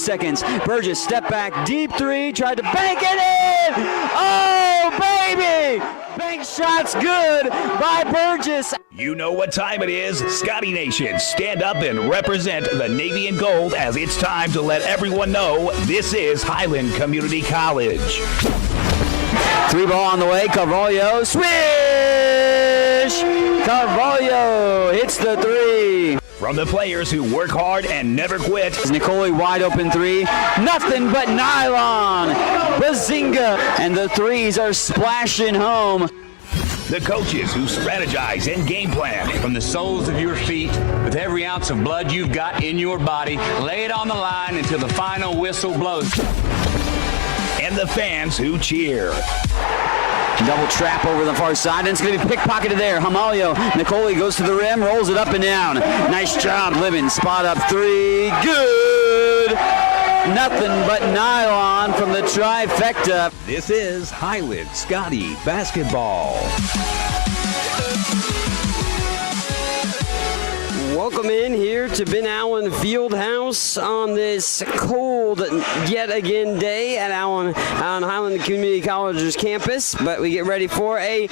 seconds. Burgess, step back, deep three, tried to bank it in! Oh, baby! Bank shot's good by Burgess. You know what time it is. Scotty Nation, stand up and represent the Navy and Gold as it's time to let everyone know this is Highland Community College. Three ball on the way, Carvalho, swish! Carvalho hits the three. From the players who work hard and never quit. Nicole wide open three, nothing but nylon. Bazinga, and the threes are splashing home. The coaches who strategize and game plan. From the soles of your feet, with every ounce of blood you've got in your body, lay it on the line until the final whistle blows. And the fans who cheer. Double trap over the far side, and it's going to be pickpocketed there. Hamalio, Nicole goes to the rim, rolls it up and down. Nice job, Living. Spot up three, good. Nothing but nylon from the trifecta. This is Highland Scotty basketball. Welcome in here to Ben Allen Fieldhouse on this cold yet again day at Highland Community College's campus. But we get ready for a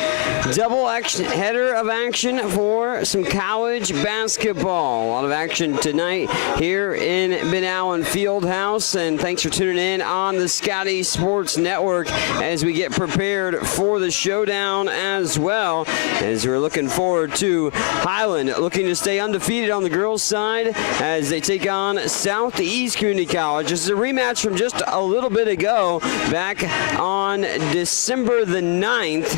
double action header of action for some college basketball. A lot of action tonight here in Ben Allen Fieldhouse. And thanks for tuning in on the Scotty Sports Network as we get prepared for the showdown as well. As we're looking forward to Highland looking to stay undefeated on the girls' side as they take on Southeast Community College. This is a rematch from just a little bit ago, back on December the 9th.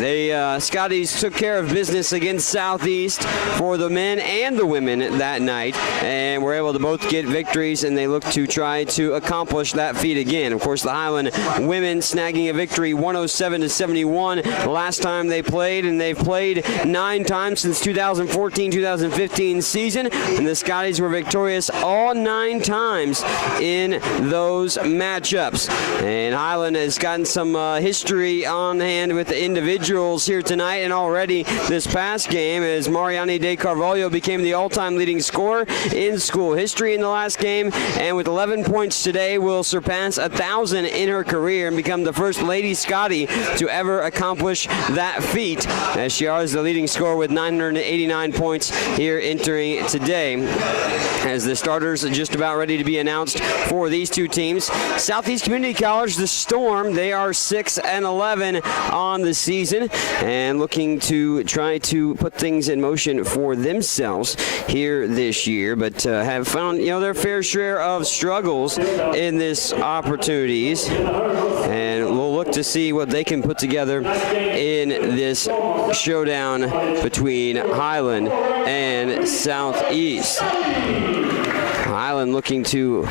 The Scotties took care of business against Southeast for the men and the women that night, and were able to both get victories, and they look to try to accomplish that feat again. Of course, the Highland women snagging a victory 107-71 the last time they played, and they've played 9 times since 2014-2015 season, and the Scotties were victorious all 9 times in those matchups. And Highland has gotten some history on hand with the individuals here tonight, and already this past game as Mariani de Carvalho became the all-time leading scorer in school history in the last game, and with 11 points today will surpass 1,000 in her career and become the first Lady Scotty to ever accomplish that feat, as she is the leading scorer with 989 points here entering today. As the starters are just about ready to be announced for these two teams. Southeast Community College, the Storm, they are 6-11 on the season and looking to try to put things in motion for themselves here this year, but have found their fair share of struggles in this opportunities, and we'll look to see what they can put together in this showdown between Highland and Southeast. Highland looking to,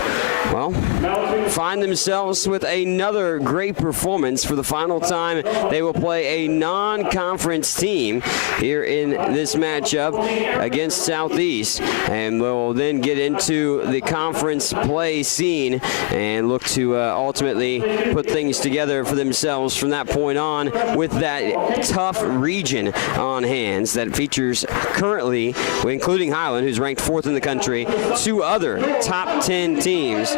find themselves with another great performance for the final time. They will play a non-conference team here in this matchup against Southeast, and will then get into the conference play scene and look to ultimately put things together for themselves from that point on, with that tough region on hands that features currently, including Highland, who's ranked 4th in the country, 2 other top 10 teams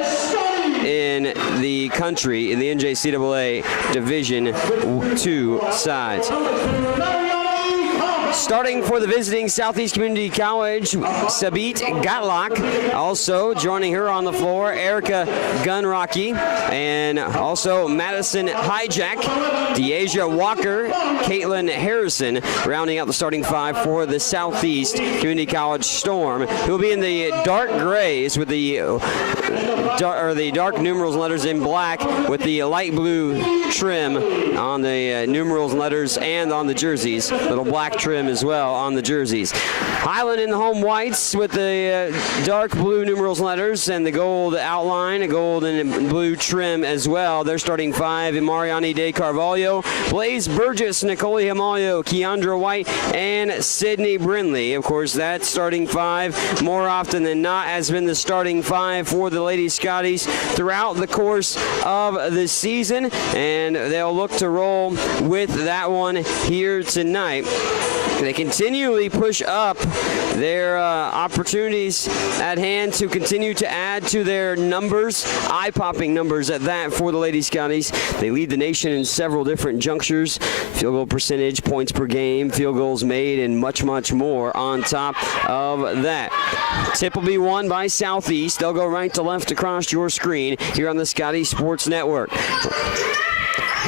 in the country in the NJCAA Division II sides. Starting for the visiting Southeast Community College, Sabit Gatlock. Also joining her on the floor, Erica Gunrocky, and also Madison Hijack, Deasia Walker, Caitlin Harrison, rounding out the starting 5 for the Southeast Community College Storm, who will be in the dark grays with the dark numerals and letters in black with the light blue trim on the numerals and letters and on the jerseys, little black trim as well on the jerseys. Highland in the home whites with the dark blue numerals and letters and the gold outline, a gold and blue trim as well. They're starting 5 in Mariani de Carvalho, Blaze Burgess, Nicole Hamalio, Keandra White, and Sydney Brindley. Of course, that starting 5 more often than not has been the starting 5 for the Lady Scotties throughout the course of the season, and they'll look to roll with that one here tonight. They continually push up their opportunities at hand to continue to add to their numbers, eye-popping numbers at that for the Lady Scotties. They lead the nation in several different junctures, field goal percentage, points per game, field goals made, and much, much more on top of that. Tip will be won by Southeast. They'll go right to left across your screen here on the Scotty Sports Network.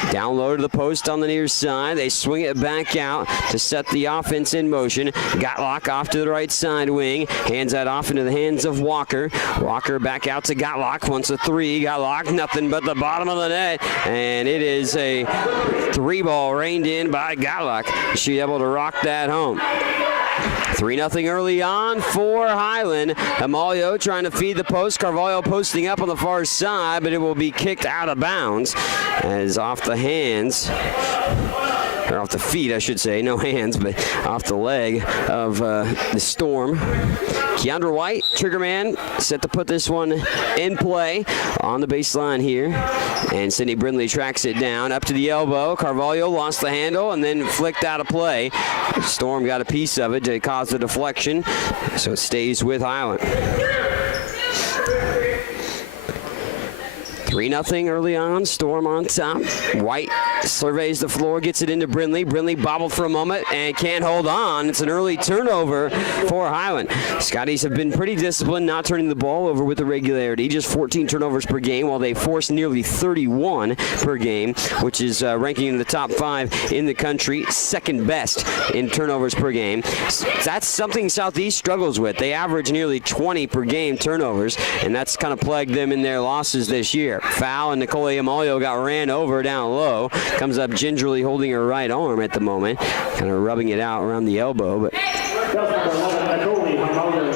Down low to the post on the near side. They swing it back out to set the offense in motion. Gotlock off to the right side wing. Hands that off into the hands of Walker. Walker back out to Gotlock. Wants a three. Gotlock, nothing but the bottom of the net. And it is a 3-ball reined in by Gotlock. She able to rock that home. 3-0 early on for Highland. Amalio trying to feed the post. Carvalho posting up on the far side, but it will be kicked out of bounds as off the hands, or off the feet, I should say. No hands, but off the leg of the Storm. Keandra White, trigger man, set to put this one in play on the baseline here. And Sydney Brindley tracks it down up to the elbow. Carvalho lost the handle and then flicked out of play. Storm got a piece of it to cause the deflection, so it stays with Highland. 3-0 early on. Storm on top. White surveys the floor, gets it into Brindley. Brindley bobbled for a moment and can't hold on. It's an early turnover for Highland. Scotties have been pretty disciplined, not turning the ball over with the regularity. Just 14 turnovers per game, while they force nearly 31 per game, which is ranking in the top 5 in the country, second best in turnovers per game. That's something Southeast struggles with. They average nearly 20 per game turnovers, and that's kind of plagued them in their losses this year. Foul, and Nicole Amalio got ran over down low. Comes up gingerly holding her right arm at the moment, kind of rubbing it out around the elbow. But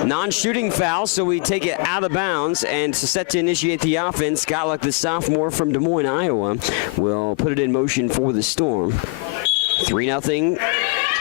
non-shooting foul, so we take it out of bounds, and set to initiate the offense. Gotlock, the sophomore from Des Moines, Iowa, will put it in motion for the Storm. 3-0.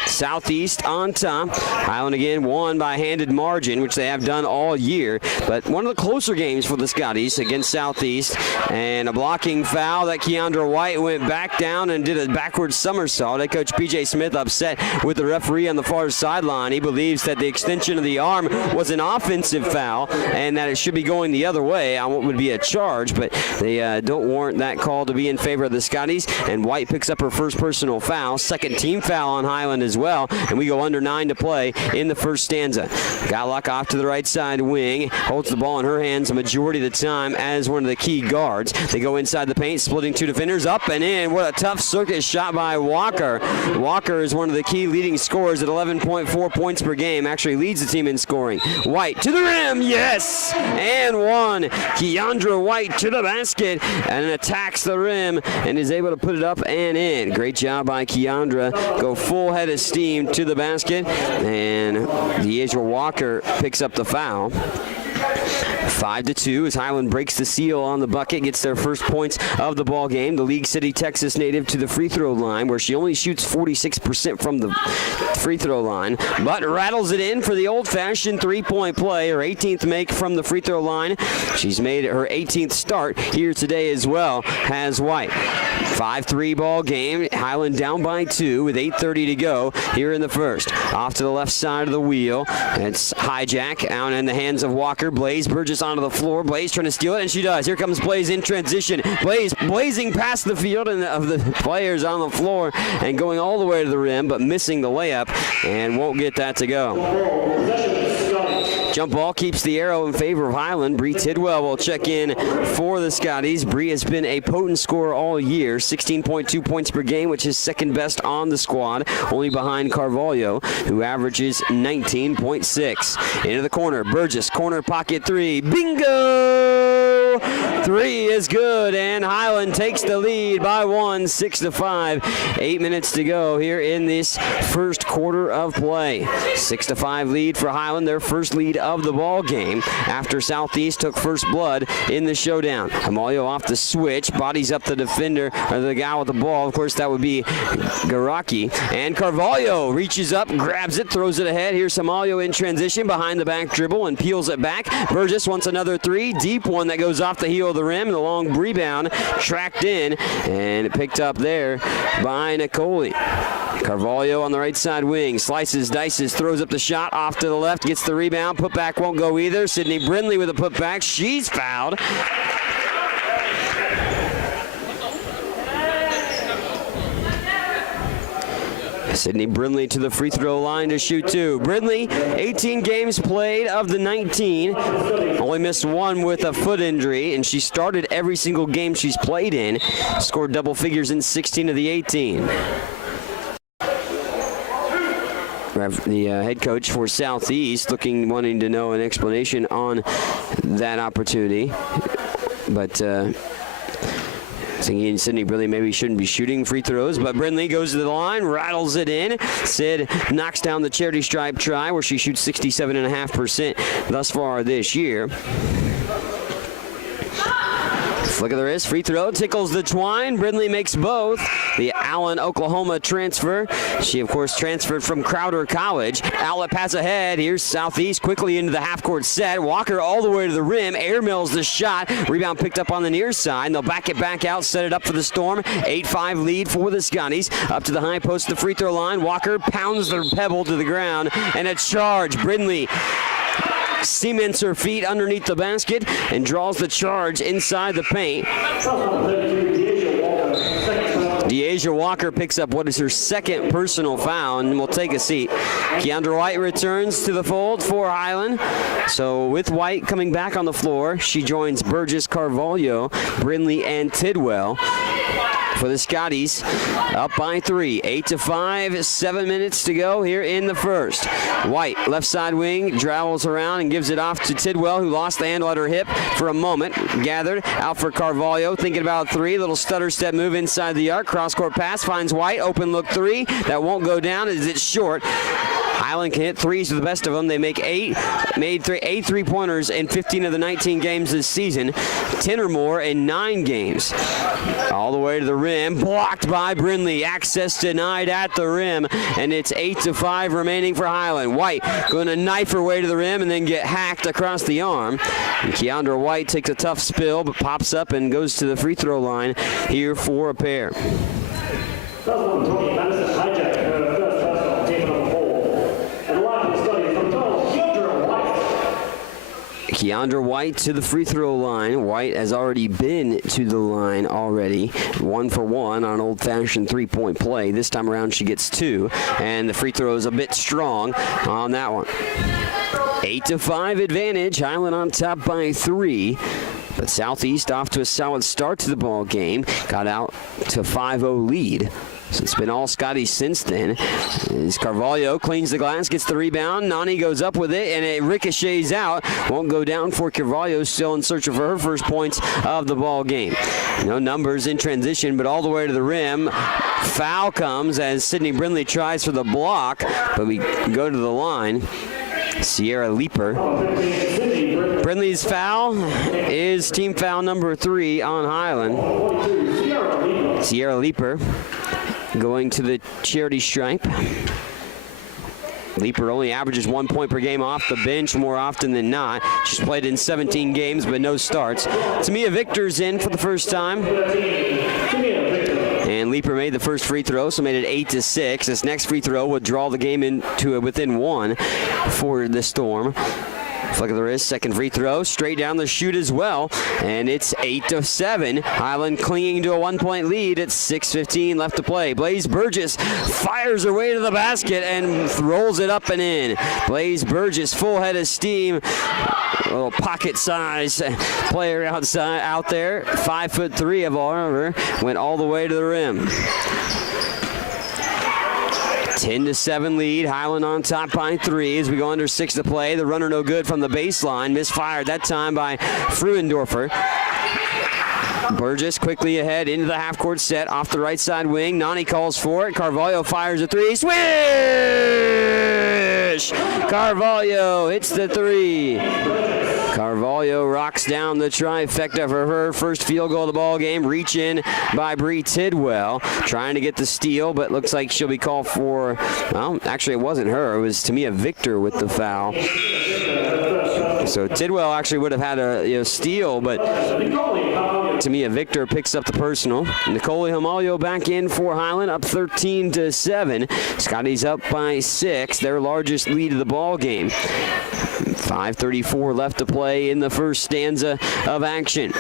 Southeast on top. Highland again won by handed margin, which they have done all year, but one of the closer games for the Scotties against Southeast. And a blocking foul that Keandra White went back down and did a backward somersault. Head coach PJ Smith upset with the referee on the far sideline. He believes that the extension of the arm was an offensive foul and that it should be going the other way on what would be a charge, but they don't warrant that call to be in favor of the Scotties. And White picks up her first personal foul, second team foul on Highland as well, and we go under 9 to play in the first stanza. Gotlock off to the right side wing, holds the ball in her hands a majority of the time as one of the key guards. They go inside the paint, splitting 2 defenders, up and in. What a tough circus shot by Walker. Walker is one of the key leading scorers at 11.4 points per game, actually leads the team in scoring. White to the rim, yes, and one. Keandra White to the basket and attacks the rim and is able to put it up and in. Great job by Keandra. Go full head of steam to the basket, and Deidre Walker picks up the foul. 5-2 as Highland breaks the seal on the bucket, gets their first points of the ball game. The League City, Texas native to the free throw line, where she only shoots 46% from the free throw line, but rattles it in for the old-fashioned three-point play. Her 18th make from the free throw line. She's made her 18th start here today as well, has White. 5-3 ball game. Highland down by 2 with 8:30 to go here in the first. Off to the left side of the wheel. It's hijack out in the hands of Walker. Blaze Burgess onto the floor. Blaze trying to steal it, and she does. Here comes Blaze in transition. Blaze blazing past the field and of the players on the floor and going all the way to the rim, but missing the layup and won't get that to go. Jump ball keeps the arrow in favor of Highland. Bree Tidwell will check in for the Scotties. Bree has been a potent scorer all year, 16.2 points per game, which is second best on the squad, only behind Carvalho, who averages 19.6. Into the corner, Burgess, corner pocket three, bingo! 3 is good, and Highland takes the lead by 1, 6-5. 8 minutes to go here in this first quarter of play. 6-5 lead for Highland, their first lead of the ball game after Southeast took first blood in the showdown. Amalio off the switch, bodies up the defender, or the guy with the ball. Of course, that would be Garaki. And Carvalho reaches up, grabs it, throws it ahead. Here's Amalio in transition, behind the back dribble, and peels it back. Burgess wants another 3, deep one that goes off the heel of the rim, and a long rebound tracked in, and picked up there by Nicole. Carvalho on the right side wing. Slices, dices, throws up the shot off to the left. Gets the rebound. Putback won't go either. Sydney Brindley with a putback. She's fouled. Sydney Brindley to the free throw line to shoot two. Brindley, 18 games played of the 19. Only missed one with a foot injury, and she started every single game she's played in. Scored double figures in 16 of the 18. The head coach for Southeast wanting to know an explanation on that opportunity. But thinking Sydney Brindley maybe shouldn't be shooting free throws, but Brindley goes to the line, rattles it in. Sid knocks down the charity stripe try where she shoots 67.5% thus far this year. Flick of the wrist, free throw, tickles the twine. Brindley makes both. The Allen, Oklahoma transfer. She, of course, transferred from Crowder College. Outlet pass ahead. Here's Southeast quickly into the half-court set. Walker all the way to the rim. Air mills the shot. Rebound picked up on the near side. And they'll back it back out, set it up for the Storm. 8-5 lead for the Scotties. Up to the high post, the free throw line. Walker pounds the pebble to the ground. And a charge. Brindley cements her feet underneath the basket and draws the charge inside the paint. Deasia Walker picks up what is her second personal foul and will take a seat. Keandra White returns to the fold for Highland. So with White coming back on the floor, she joins Burgess, Carvalho, Brindley, and Tidwell. For the Scotties, up by 3, 8-5, 7 minutes to go here in the first. White, left side wing, travels around and gives it off to Tidwell, who lost the handle at her hip for a moment. Gathered, out for Carvalho, thinking about 3, little stutter step move inside the arc, cross-court pass, finds White, open look 3, that won't go down as it's short. Highland can hit threes to the best of them. They make 8 three-pointers in 15 of the 19 games this season, 10 or more in 9 games. All the way to the rim, blocked by Brindley. Access denied at the rim, and it's 8-5 remaining for Highland. White going to knife her way to the rim and then get hacked across the arm. And Keandra White takes a tough spill, but pops up and goes to the free throw line here for a pair. Keandra White to the free throw line. White has already been to the line already. 1 for 1 on an old-fashioned three-point play. This time around she gets 2, and the free throw is a bit strong on that one. 8-5 advantage. Highland on top by 3. But Southeast off to a solid start to the ball game. Got out to 5-0 lead. So it's been all Scotty since then. As Carvalho cleans the glass, gets the rebound. Nani goes up with it, and it ricochets out. Won't go down for Carvalho, still in search of her first points of the ball game. No numbers in transition, but all the way to the rim. Foul comes as Sydney Brindley tries for the block, but we go to the line. Sierra Leaper. Brindley's foul is team foul number 3 on Highland. Sierra Leaper going to the charity stripe. Leaper only averages 1 point per game off the bench more often than not. She's played in 17 games, but no starts. Tamia Victor's in for the first time. And Leaper made the first free throw, so made it 8-6. This next free throw would draw the game into within 1 for the Storm. Flick of the wrist, second free throw, straight down the chute as well, and it's 8-7. Highland clinging to a 1-point lead at 6:15 left to play. Blaze Burgess fires her way to the basket and rolls it up and in. Blaze Burgess, full head of steam, a little pocket size player out there, 5'3" of her, went all the way to the rim. 10-7 lead. Highland on top by 3 as we go under 6 to play. The runner no good from the baseline. Misfired that time by Fruendorfer. Burgess quickly ahead into the half-court set off the right side wing. Nani calls for it. Carvalho fires a 3. Swish! Carvalho hits the 3. Carvalho rocks down the trifecta for her first field goal of the ball game. Reach in by Bree Tidwell, trying to get the steal, but looks like she'll be called for, well, actually it wasn't her. It was Tamia Victor with the foul. So Tidwell actually would have had a steal, but Tamia Victor picks up the personal. Nicole Hamalio back in for Highland, up 13-7. Scotty's up by 6, their largest lead of the ball game. 5:34 left to play in the first stanza of action.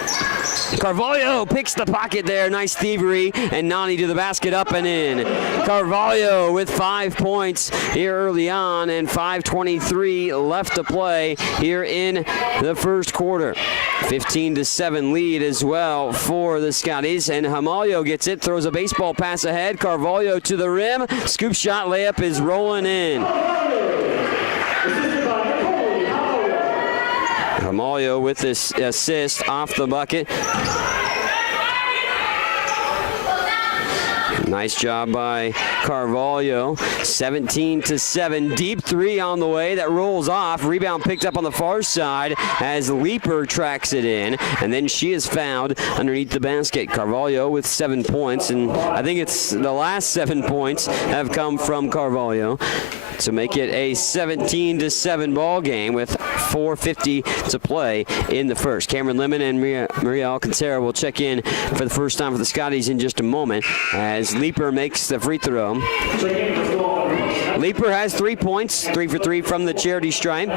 Carvalho picks the pocket there. Nice thievery. And Nani to the basket, up and in. Carvalho with 5 points here early on, and 5:23 left to play here in the first quarter. 15-7 lead as well for the Scotties. And Hamalio gets it, throws a baseball pass ahead. Carvalho to the rim. Scoop shot layup is rolling in. Hamalio with this assist off the bucket. Nice job by Carvalho. 17-7. Deep three on the way that rolls off. Rebound picked up on the far side as Leeper tracks it in. And then she is fouled underneath the basket. Carvalho with 7 points. And I think it's the last 7 points have come from Carvalho to make it a 17-7 ball game with 4:50 to play in the first. Cameron Lemon and Maria Alcantara will check in for the first time for the Scotties in just a moment as Leeper makes the free throw. Leeper has 3 points, 3 for 3 from the charity stripe.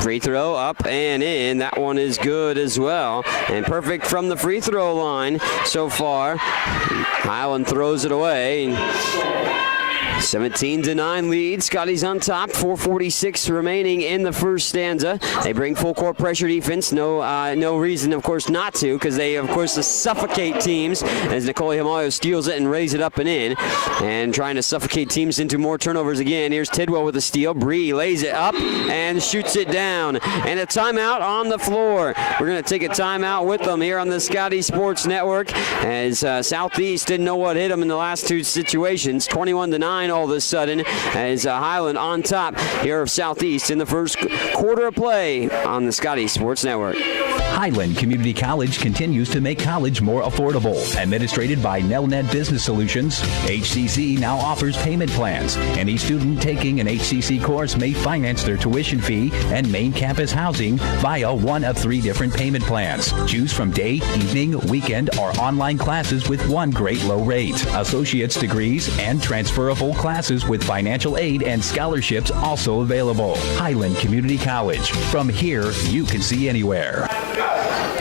Free throw up and in. That one is good as well. And perfect from the free throw line so far. Highland throws it away. 17-9 lead. Scotty's on top. 4:46 remaining in the first stanza. They bring full court pressure defense. No reason, of course, not to, because they, of course, suffocate teams as Nicole Hamalio steals it and raises it up and in. And trying to suffocate teams into more turnovers again. Here's Tidwell with a steal. Bree lays it up and shoots it down. And a timeout on the floor. We're going to take a timeout with them here on the Scotty Sports Network as Southeast didn't know what hit them in the last two situations. 21-9 all of a sudden as Highland on top here of Southeast in the first quarter of play on the Scotty Sports Network. Highland Community College continues to make college more affordable. Administrated by Nelnet Business Solutions, HCC now offers payment plans. Any student taking an HCC course may finance their tuition fee and main campus housing via one of 3 different payment plans. Choose from day, evening, weekend, or online classes with one great low rate. Associate's degrees and transferable classes with financial aid and scholarships also available. Highland Community College. From here, you can see anywhere.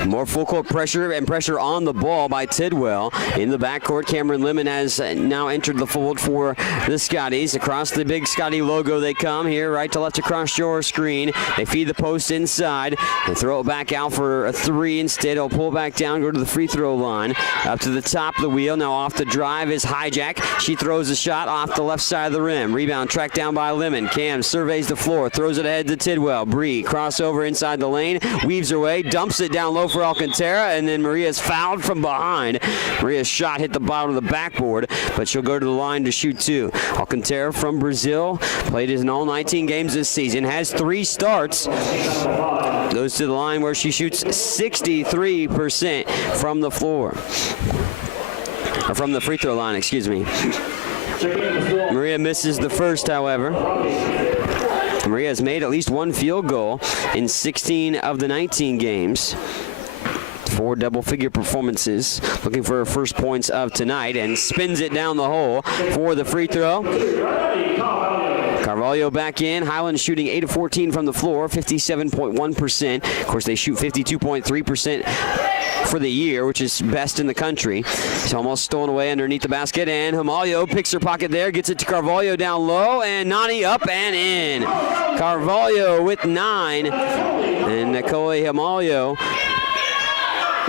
More full court pressure and pressure on the ball by Tidwell. In the backcourt, Cameron Lemon has now entered the fold for the Scotties. Across the big Scotty logo they come here, right to left across your screen. They feed the post inside. They throw it back out for a 3 instead. He'll pull back down, go to the free throw line. Up to the top of the wheel. Now off the drive is Hijack. She throws a shot off the left side of the rim. Rebound tracked down by Lemon. Cam surveys the floor, throws it ahead to Tidwell. Bree crossover inside the lane, weaves her way, dumps it down low for Alcantara, and then Maria's fouled from behind. Maria's shot hit the bottom of the backboard, but she'll go to the line to shoot 2. Alcantara from Brazil, played in all 19 games this season, has 3 starts. Goes to the line where she shoots 63% from the floor. Or from the free throw line, excuse me. Maria misses the first, however. Maria has made at least 1 field goal in 16 of the 19 games. 4 double-figure performances, looking for her first points of tonight, and spins it down the hole for the free throw. Carvalho back in. Highland shooting 8 of 14 from the floor, 57.1%. Of course, they shoot 52.3% for the year, which is best in the country. It's almost stolen away underneath the basket, and Hamalio picks her pocket there, gets it to Carvalho down low, and Nani up and in. Carvalho with 9, and Nicole Hamalio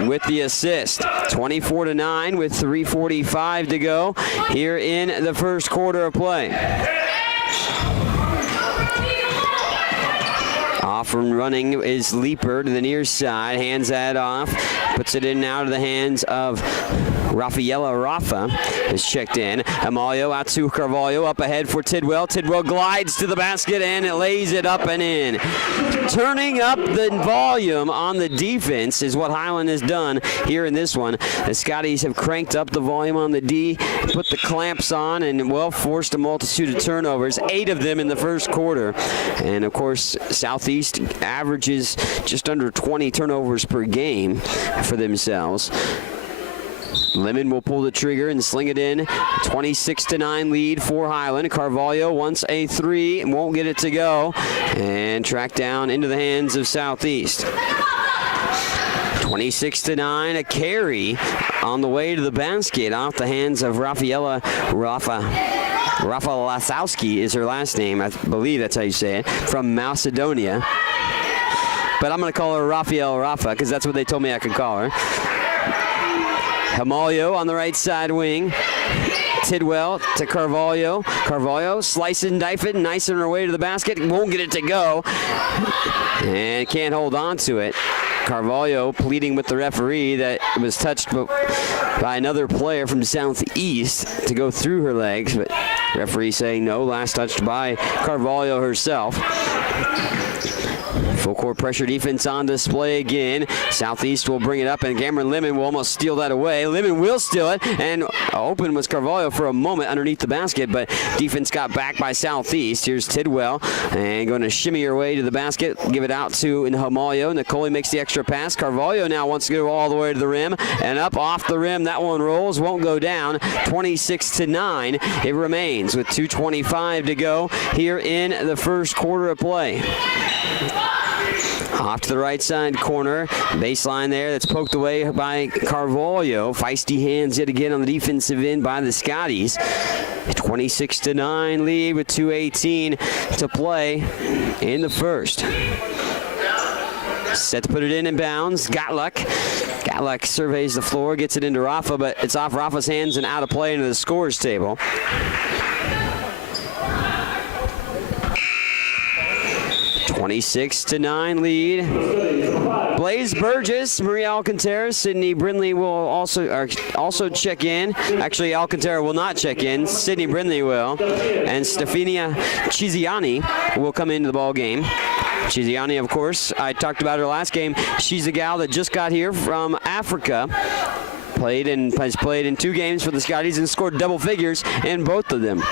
with the assist. 24-9 with 3:45 to go here in the first quarter of play. Off and running is Leeper to the near side, hands that off, puts it in now to the hands of Rafaela Rafa is checked in. Amalio out to Carvalho, up ahead for Tidwell. Tidwell glides to the basket and it lays it up and in. Turning up the volume on the defense is what Highland has done here in this one. The Scotties have cranked up the volume on the D, put the clamps on, and well forced a multitude of turnovers, 8 of them in the first quarter. And of course, Southeast averages just under 20 turnovers per game for themselves. Lemon will pull the trigger and sling it in. 26-9 lead for Highland. Carvalho wants a 3, won't get it to go, and tracked down into the hands of Southeast. 26-9, a carry on the way to the basket off the hands of Rafaela Rafa. Rafa Lasowski is her last name. I believe that's how you say it, from Macedonia. But I'm going to call her Rafael Rafa because that's what they told me I could call her. Amalio on the right side wing. Tidwell to Carvalho. Carvalho slice and dice it, nice on her way to the basket. Won't get it to go. And can't hold on to it. Carvalho pleading with the referee that it was touched by another player from Southeast to go through her legs. But referee saying no, last touched by Carvalho herself. Full court pressure defense on display again. Southeast will bring it up, and Cameron Lemon will almost steal that away. Lemon will steal it, and open was Carvalho for a moment underneath the basket, but defense got back by Southeast. Here's Tidwell, and going to shimmy her way to the basket, give it out to Amalio. Nicole makes the extra pass. Carvalho now wants to go all the way to the rim, and up off the rim. That one rolls, won't go down. 26-9 it remains with 2:25 to go here in the first quarter of play. Off to the right side corner. Baseline there that's poked away by Carvalho. Feisty hands yet again on the defensive end by the Scotties. 26-9 lead with 2:18 to play in the first. Set to put it in bounds. Gatluck surveys the floor, gets it into Rafa, but it's off Rafa's hands and out of play into the scorer's table. 26-9 lead. Blaze Burgess, Maria Alcantara, Sydney Brindley will also check in. Actually, Alcantara will not check in. Sydney Brindley will. And Stefania Chiziani will come into the ball game. Chiziani, of course, I talked about her last game. She's a gal that just got here from Africa. Has played in 2 games for the Scotties and scored double figures in both of them.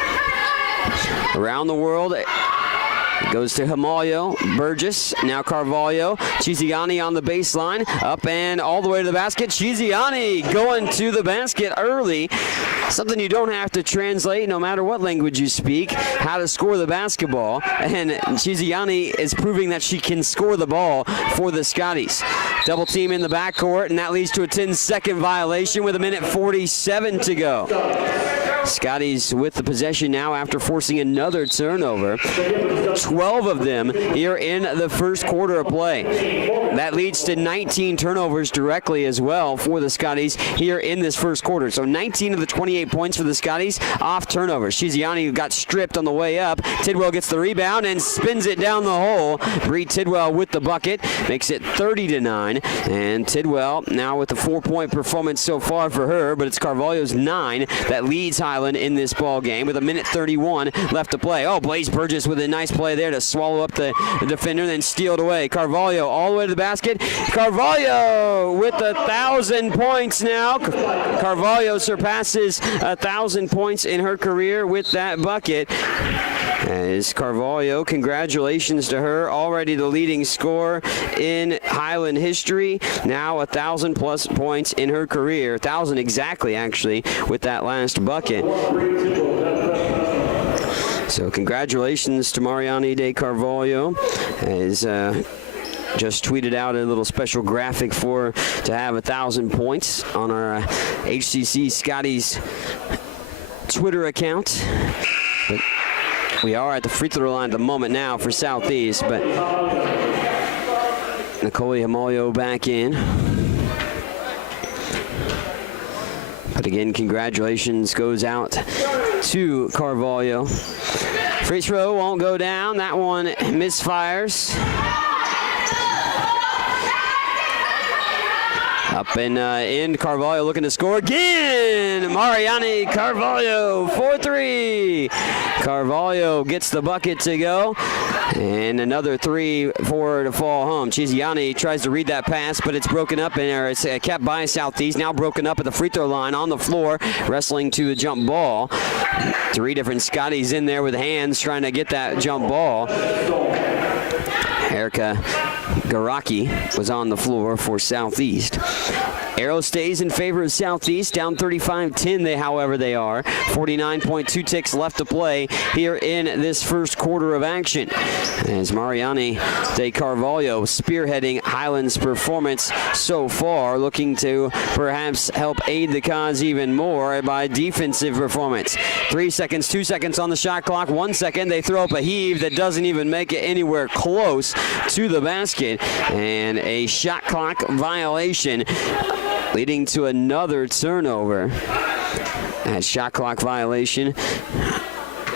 Around the world, goes to Amalio, Burgess, now Carvalho. Chiziani on the baseline, up and all the way to the basket. Chiziani going to the basket early. Something you don't have to translate no matter what language you speak, how to score the basketball. And Chiziani is proving that she can score the ball for the Scotties. Double team in the backcourt, and that leads to a 10-second violation with 1:47 to go. Scotties with the possession now after forcing another turnover. 12 of them here in the first quarter of play. That leads to 19 turnovers directly as well for the Scotties here in this first quarter. So 19 of the 28 points for the Scotties off turnovers. Chiziani got stripped on the way up. Tidwell gets the rebound and spins it down the hole. Bree Tidwell with the bucket makes it 30-9. And Tidwell now with the 4-point performance so far for her, but it's Carvalho's 9 that leads Highland in this ball game with 1:31 left to play. Oh, Blaze Burgess with a nice play there to swallow up the defender, then steal it away. Carvalho all the way to the basket. Carvalho with 1,000 points now. Carvalho surpasses 1,000 points in her career with that bucket. As Carvalho, congratulations to her, already the leading scorer in Highland history. Now 1,000+ points in her career, 1,000 exactly actually, with that last bucket. So congratulations to Mariani de Carvalho, as just tweeted out a little special graphic to have 1,000 points on our HCC Scotties Twitter account. But we are at the free throw line at the moment now for Southeast, but Nicole Amalio back in. But again, congratulations goes out to Carvalho. Free throw won't go down. That one misfires. Up and in. Carvalho looking to score again. Mariani Carvalho, 4-3. Carvalho gets the bucket to go. And another 3-4 to fall home. Chiziani tries to read that pass, but it's broken up and it's kept by Southeast. Now broken up at the free throw line on the floor, wrestling to the jump ball. 3 different Scotties in there with hands trying to get that jump ball. Erica Garaki was on the floor for Southeast. Arrow stays in favor of Southeast, down 35-10, however they are. 49.2 ticks left to play here in this first quarter of action. As Mariani de Carvalho spearheading Highland's performance so far, looking to perhaps help aid the cause even more by defensive performance. 3 seconds, 2 seconds on the shot clock, 1 second. They throw up a heave that doesn't even make it anywhere close to the basket, and a shot clock violation, leading to another turnover. That shot clock violation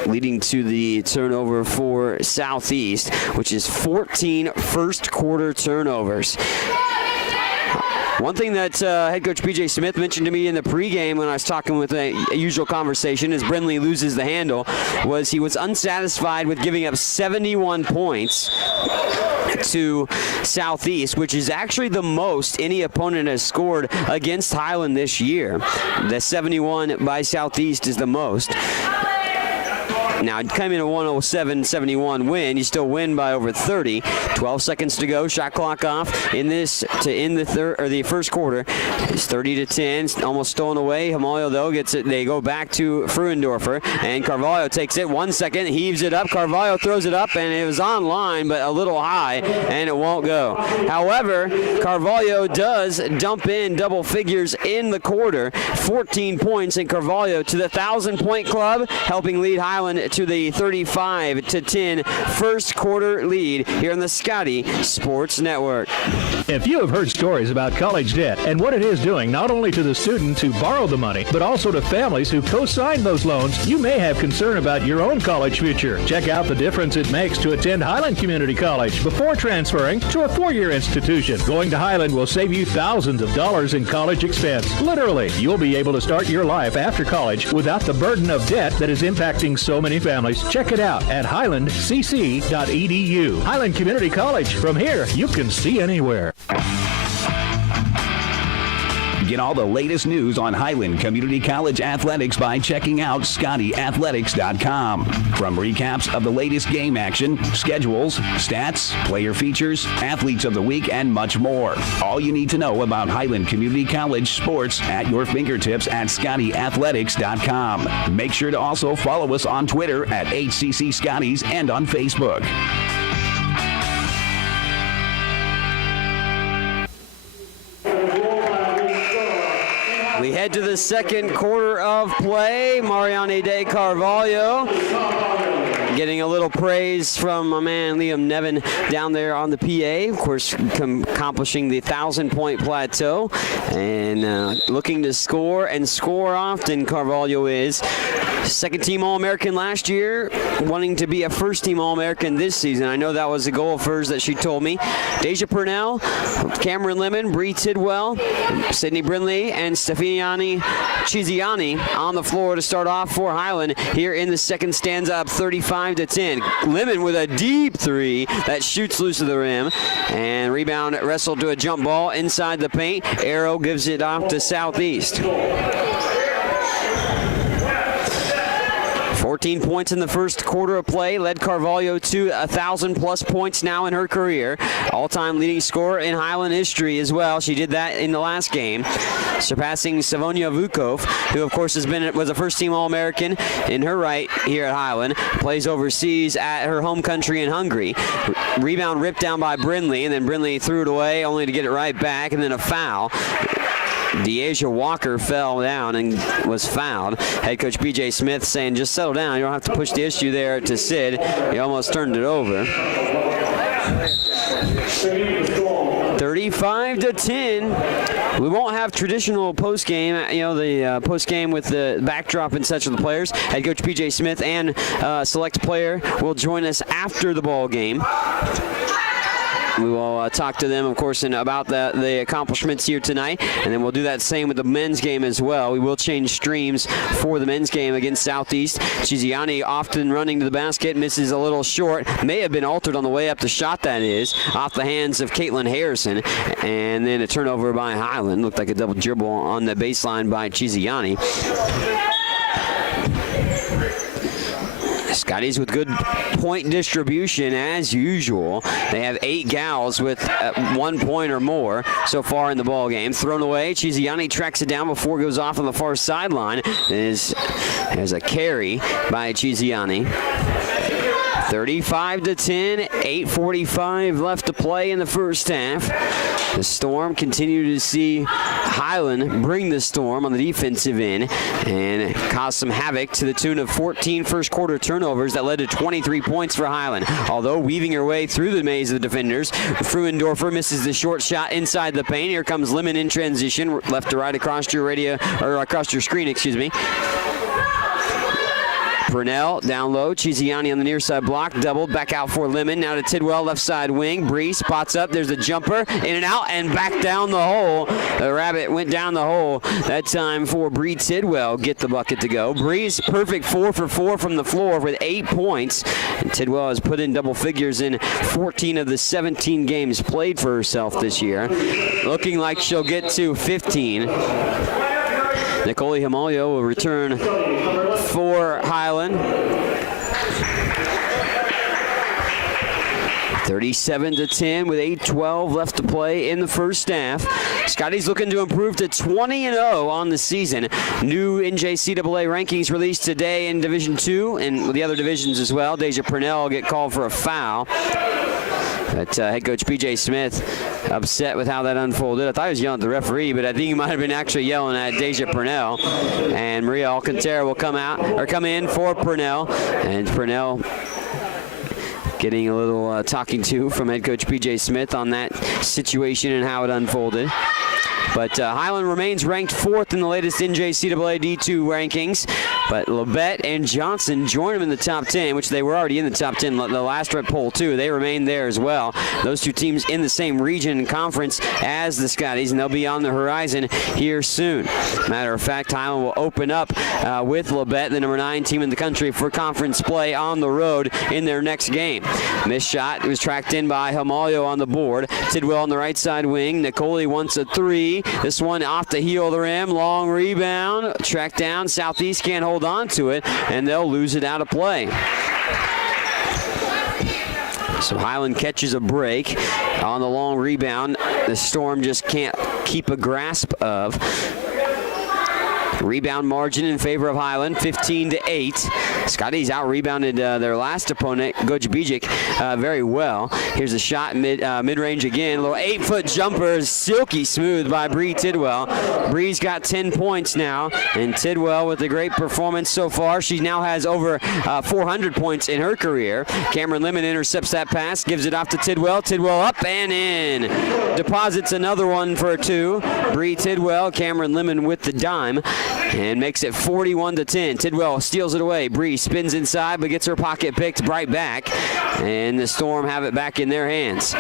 leading to the turnover for Southeast, which is 14 first quarter turnovers. One thing that head coach P.J. Smith mentioned to me in the pregame when I was talking with a usual conversation as Brindley loses the handle was he was unsatisfied with giving up 71 points to Southeast, which is actually the most any opponent has scored against Highland this year. The 71 by Southeast is the most. Now, coming in a 107-71 win, you still win by over 30. 12 seconds to go. Shot clock off in this to end the first quarter. It's 30-10, almost stolen away. Hamalio though gets it. They go back to Fruendorfer, and Carvalho takes it. 1 second, heaves it up. Carvalho throws it up, and it was on line, but a little high, and it won't go. However, Carvalho does dump in double figures in the quarter. 14 points, and Carvalho to the 1,000-point club, helping lead Highland to the 35-10 first quarter lead here on the Scotty Sports Network. If you have heard stories about college debt and what it is doing not only to the students who borrow the money, but also to families who co-sign those loans, you may have concern about your own college future. Check out the difference it makes to attend Highland Community College before transferring to a four-year institution. Going to Highland will save you thousands of dollars in college expense. Literally, you'll be able to start your life after college without the burden of debt that is impacting so many families. Check it out at highlandcc.edu. Highland Community College. From here, you can see anywhere. Get all the latest news on Highland Community College athletics by checking out ScottyAthletics.com. From recaps of the latest game action, schedules, stats, player features, athletes of the week, and much more. All you need to know about Highland Community College sports at your fingertips at ScottyAthletics.com. Make sure to also follow us on Twitter at HCC Scotties and on Facebook. We head to the second quarter of play. Mariani de Carvalho getting a little praise from my man Liam Nevin down there on the PA. Of course, accomplishing the 1,000-point plateau and looking to score and score often. Carvalho is second-team All-American last year, wanting to be a first-team All-American this season. I know that was a goal of hers that she told me. Deja Purnell, Cameron Lemon, Bree Tidwell, Sydney Brindley, and Stefaniani Chiziani on the floor to start off for Highland here in the second stanza, up 35-10. Lemon with a deep three that shoots loose of the rim, and rebound wrestled to a jump ball inside the paint. Arrow gives it off to Southeast. 14 points in the first quarter of play led Carvalho to 1,000-plus points now in her career. All-time leading scorer in Highland history as well. She did that in the last game, surpassing Savonia Vukov, who of course was a first-team All-American in her right here at Highland. Plays overseas at her home country in Hungary. Rebound ripped down by Brindley, and then Brindley threw it away only to get it right back, and then a foul. Deasia Walker fell down and was fouled. Head coach B.J. Smith saying, just settle down. You don't have to push the issue there to Sid. He almost turned it over. 35-10. We won't have traditional post-game, the post-game with the backdrop and such of the players. Head coach P.J. Smith and select player will join us after the ball game. we will talk to them, of course, about the accomplishments here tonight, and then we'll do that same with the men's game as well. We will change streams for the men's game against Southeast. Chiziani often running to the basket, misses a little short. May have been altered on the way up the shot, that is, off the hands of Caitlin Harrison, and then a turnover by Highland. Looked like a double dribble on the baseline by Chiziani. Scotties with good point distribution as usual. They have 8 gals with 1 point or more so far in the ball game. Thrown away. Chiziani tracks it down before it goes off on the far sideline. There's a carry by Chiziani. 35-10, 8:45 left to play in the first half. The Storm continue to see Highland bring the Storm on the defensive end and cause some havoc to the tune of 14 first quarter turnovers that led to 23 points for Highland. Although weaving her way through the maze of the defenders, Fruendorfer misses the short shot inside the paint. Here comes Lemon in transition, left to right across your across your screen, excuse me. Purnell down low. Chiziani on the near side block. Doubled. Back out for Lemon. Now to Tidwell, left side wing. Bree spots up. There's a jumper. In and out and back down the hole. The Rabbit went down the hole. That time for Bree Tidwell. Get the bucket to go. Bree's perfect 4 for 4 from the floor with 8 points. And Tidwell has put in double figures in 14 of the 17 games played for herself this year. Looking like she'll get to 15. Nicole Himalio will return for Highland. 37-10 with 8:12 left to play in the first half. Scotty's looking to improve to 20-0 on the season. New NJCAA rankings released today in Division II and the other divisions as well. Deja Purnell will get called for a foul. But head coach P.J. Smith upset with how that unfolded. I thought he was yelling at the referee, but I think he might have been actually yelling at Deja Purnell. And Maria Alcantara will come in for Purnell. And Purnell getting a little talking to from head coach P.J. Smith on that situation and how it unfolded. But Highland remains ranked 4th in the latest NJCAA D2 rankings. But Labette and Johnson join them in the top 10, which they were already in the top 10 the last red poll too. They remain there as well. Those two teams in the same region and conference as the Scotties, and they'll be on the horizon here soon. Matter of fact, Highland will open up with Labette, the number 9 team in the country, for conference play on the road in their next game. Missed shot was tracked in by Himalio on the board. Tidwell on the right side wing. Nicole wants a 3. This one off the heel of the rim. Long rebound. Tracked down. Southeast can't hold on to it, and they'll lose it out of play. So Highland catches a break on the long rebound. The Storm just can't keep a grasp of. Rebound margin in favor of Highland, 15-8. Scotties out-rebounded their last opponent, Gojbijic, very well. Here's a shot mid-range again. A little 8-foot jumper, silky smooth by Bree Tidwell. Bree's got 10 points now, and Tidwell with a great performance so far. She now has over 400 points in her career. Cameron Lemon intercepts that pass, gives it off to Tidwell. Tidwell up and in. Deposits another one for 2. Bree Tidwell, Cameron Lemon with the dime, and makes it 41-10. Tidwell steals it away. Bree spins inside, but gets her pocket picked right back, and the Storm have it back in their hands.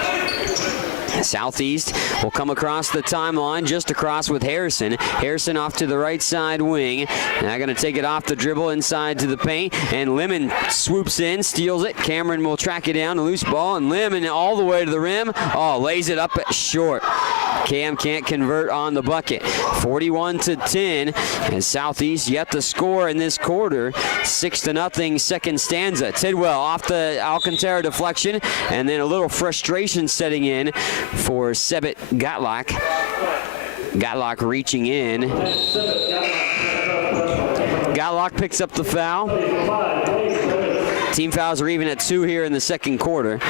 Southeast will come across the timeline, just across with Harrison. Harrison off to the right side wing. Now going to take it off the dribble inside to the paint, and Lemon swoops in, steals it. Cameron will track it down, a loose ball, and Lemon all the way to the rim. Oh, lays it up short. Cam can't convert on the bucket. 41-10, and Southeast yet to score in this quarter. 6-0, second stanza. Tidwell off the Alcantara deflection, and then a little frustration setting in for Sebit Gatlock. Gatlock reaching in. Gatlock picks up the foul. Team fouls are even at 2 here in the second quarter.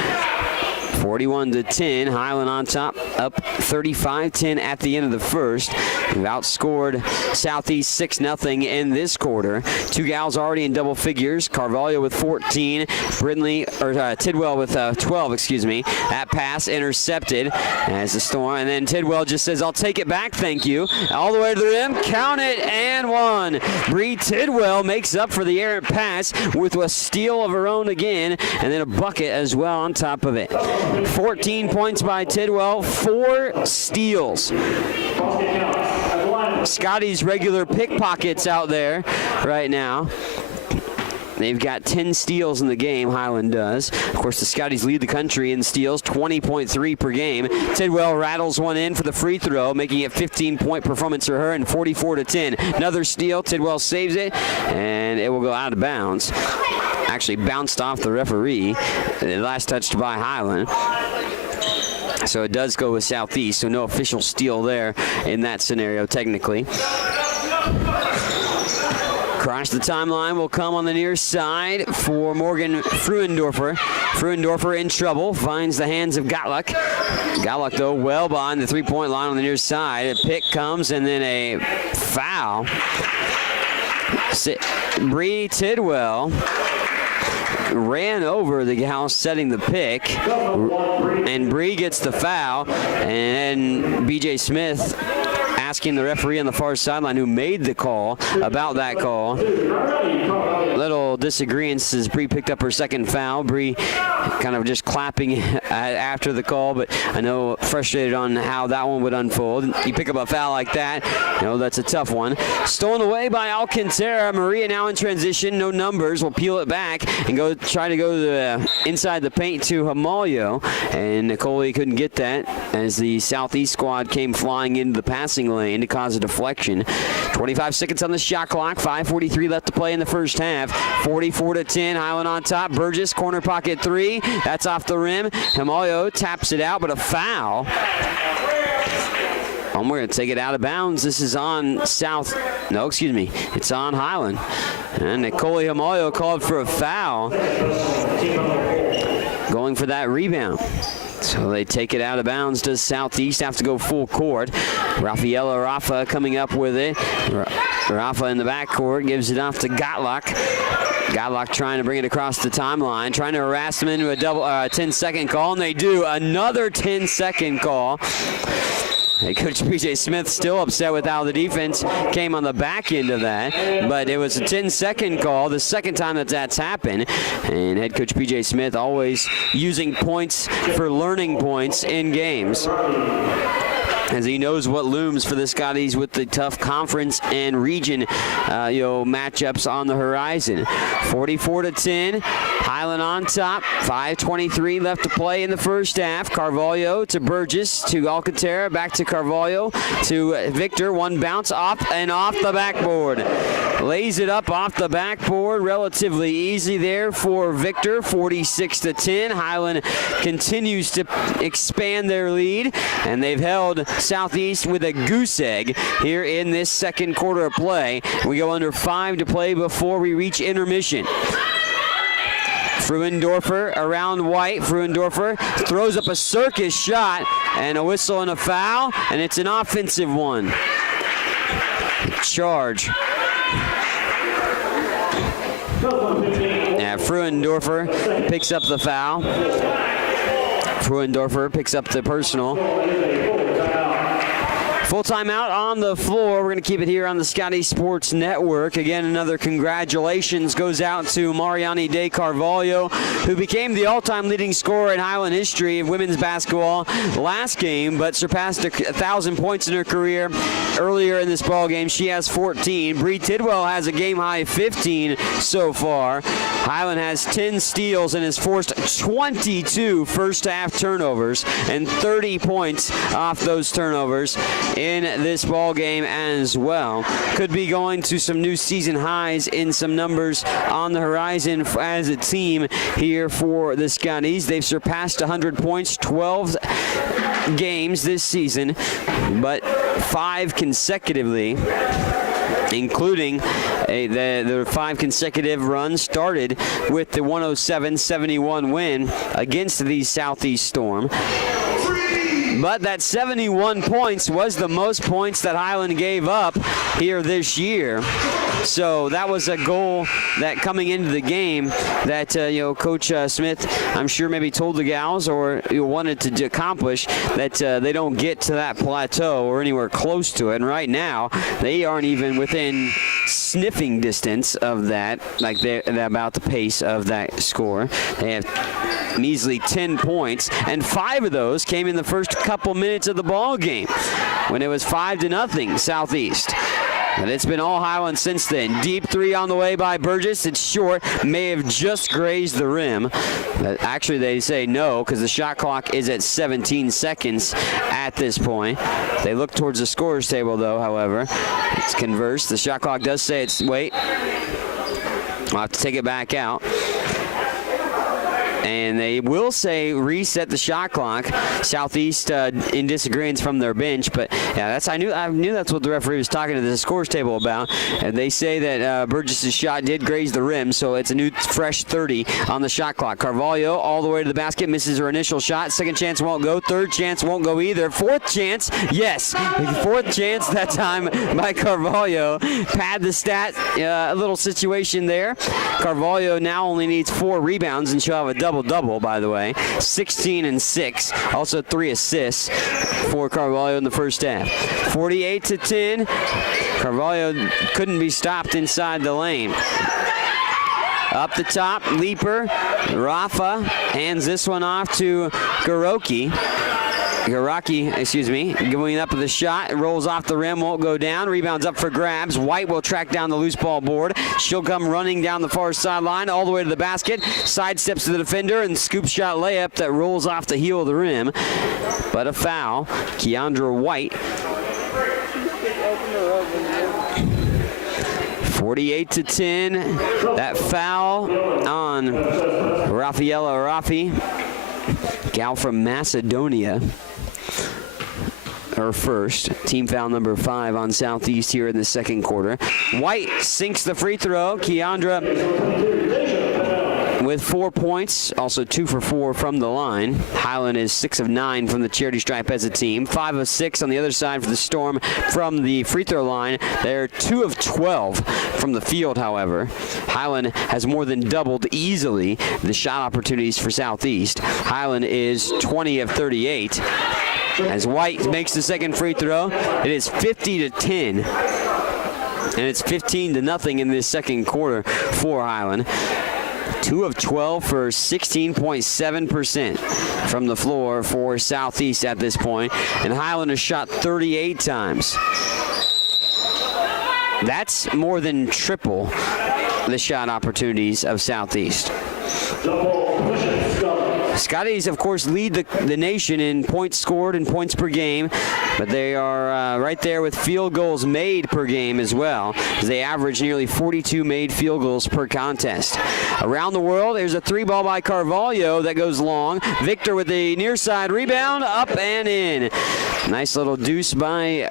41-10, Highland on top, up 35-10 at the end of the first. We've outscored Southeast 6-0 in this quarter. 2 gals already in double figures. Carvalho with 14, Tidwell with 12, excuse me. That pass intercepted as the Storm, and then Tidwell just says, "I'll take it back, thank you." All the way to the rim, count it, and 1. Bree Tidwell makes up for the errant pass with a steal of her own again, and then a bucket as well on top of it. 14 points by Tidwell, 4 steals. Scotty's regular pickpockets out there right now. They've got 10 steals in the game, Highland does. Of course, the Scotties lead the country in steals, 20.3 per game. Tidwell rattles one in for the free throw, making it 15-point performance for her, and 44-10. Another steal, Tidwell saves it, and it will go out of bounds. Actually bounced off the referee. Last touched by Highland. So it does go with Southeast, so no official steal there in that scenario, technically. Across the timeline will come on the near side for Morgan Fruendorfer. Fruendorfer in trouble, finds the hands of Gotluck. Gotluck, though, well behind the three-point line on the near side. A pick comes and then a foul. Bree Tidwell ran over the gal setting the pick, and Bree gets the foul, and B.J. Smith asking the referee on the far sideline who made the call about that call. Little disagreements as Bree picked up her second foul. Bree kind of just clapping after the call, but I know frustrated on how that one would unfold. You pick up a foul like that, you know, that's a tough one. Stolen away by Alcantara. Maria now in transition, no numbers, will peel it back and try to go inside the paint to Hamalio, and Nicole couldn't get that as the Southeast squad came flying into the passing lane to cause a deflection. 25 seconds on the shot clock, 5:43 left to play in the first half. 44-10, Highland on top. Burgess, corner pocket three. That's off the rim. Hamalio taps it out, but a foul. And we're going to take it out of bounds. This is on it's on Highland. And Nicole Hamalio called for a foul, going for that rebound. So they take it out of bounds. Does Southeast have to go full court? Rafaela Rafa coming up with it. Rafa in the backcourt gives it off to Gotluck. Gotluck trying to bring it across the timeline, trying to harass them into a 10-second call, and they do. Another 10-second call. Hey, Coach B.J. Smith still upset with how the defense came on the back end of that, but it was a 10-second call, the second time that's happened, and head coach B.J. Smith always using points for learning points in games, as he knows what looms for the Scotties with the tough conference and region matchups on the horizon. 44-10, Highland on top, 5:23 left to play in the first half. Carvalho to Burgess, to Alcantara, back to Carvalho, to Victor, one bounce off the backboard. Lays it up off the backboard, relatively easy there for Victor, 46-10. Highland continues to expand their lead, and they've held Southeast with a goose egg here in this second quarter of play. We go under 5 to play before we reach intermission. Fruendorfer around White. Fruendorfer throws up a circus shot, and a whistle and a foul, and it's an offensive one. Charge. Yeah, Fruendorfer picks up the foul. Fruendorfer picks up the personal. Full timeout on the floor. We're going to keep it here on the Scotty Sports Network. Again, another congratulations goes out to Mariani de Carvalho, who became the all-time leading scorer in Highland history of women's basketball last game, but surpassed 1,000 points in her career earlier in this ball game. She has 14. Bree Tidwell has a game-high 15 so far. Highland has 10 steals and has forced 22 first-half turnovers and 30 points off those turnovers in this ball game as well. Could be going to some new season highs in some numbers on the horizon as a team here for the Scotties. They've surpassed 100 points 12 games this season, but 5 consecutively, including the 5 consecutive runs started with the 107-71 win against the Southeast Storm. But that 71 points was the most points that Highland gave up here this year. So that was a goal that coming into the game that Coach Smith, I'm sure maybe told the gals or wanted to accomplish, that they don't get to that plateau or anywhere close to it. And right now, they aren't even within sniffing distance of that, like they're about the pace of that score. They have measly 10 points, and 5 of those came in the first couple minutes of the ball game when it was 5-0 Southeast. But it's been all Highland since then. Deep three on the way by Burgess. It's short. May have just grazed the rim. But actually, they say no because the shot clock is at 17 seconds at this point. They look towards the scorer's table, though, however. It's converse. The shot clock does say it's wait. I'll have to take it back out. And they will say reset the shot clock. Southeast in disagreement from their bench, but yeah, I knew that's what the referee was talking to the scores table about. And they say that Burgess's shot did graze the rim, so it's a new fresh 30 on the shot clock. Carvalho all the way to the basket, misses her initial shot. Second chance won't go. Third chance won't go either. Fourth chance, yes, fourth chance that time by Carvalho. Pad the stat, a little situation there. Carvalho now only needs 4 rebounds, and she'll have a double-double, by the way. 16 and 6. Also 3 assists for Carvalho in the first half. 48-10. Carvalho couldn't be stopped inside the lane. Up the top, Leaper. Rafa hands this one off to Garaki, going up with the shot. It rolls off the rim, won't go down. Rebounds up for grabs. White will track down the loose ball board. She'll come running down the far sideline all the way to the basket. Sidesteps to the defender and scoop shot layup that rolls off the heel of the rim. But a foul. Keandra White. 48-10. That foul on Rafaela Rafi, gal from Macedonia. Her first. Team foul number 5 on Southeast here in the second quarter. White sinks the free throw. Keandra with 4 points, also 2 for 4 from the line. Highland is 6 of 9 from the charity stripe as a team. 5 of 6 on the other side for the Storm from the free throw line. They're 2 of 12 from the field, however. Highland has more than doubled easily the shot opportunities for Southeast. Highland is 20 of 38. As White makes the second free throw, it is 50-10. And it's 15-0 in this second quarter for Highland. 2 of 12 for 16.7% from the floor for Southeast at this point. And Highland has shot 38 times. That's more than triple the shot opportunities of Southeast. Scotties, of course, lead the nation in points scored and points per game, but they are right there with field goals made per game as well, as they average nearly 42 made field goals per contest. Around the world, there's a 3-ball by Carvalho that goes long. Victor with the near side rebound, up and in. Nice little deuce by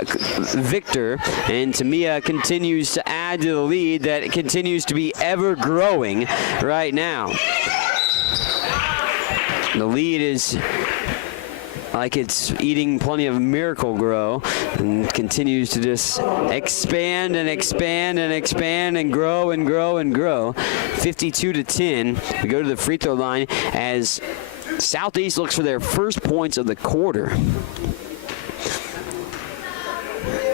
Victor, and Tamia continues to add to the lead that continues to be ever growing right now. The lead is like it's eating plenty of Miracle Grow and continues to just expand and expand and expand and grow and grow and grow. 52-10. We go to the free throw line as Southeast looks for their first points of the quarter.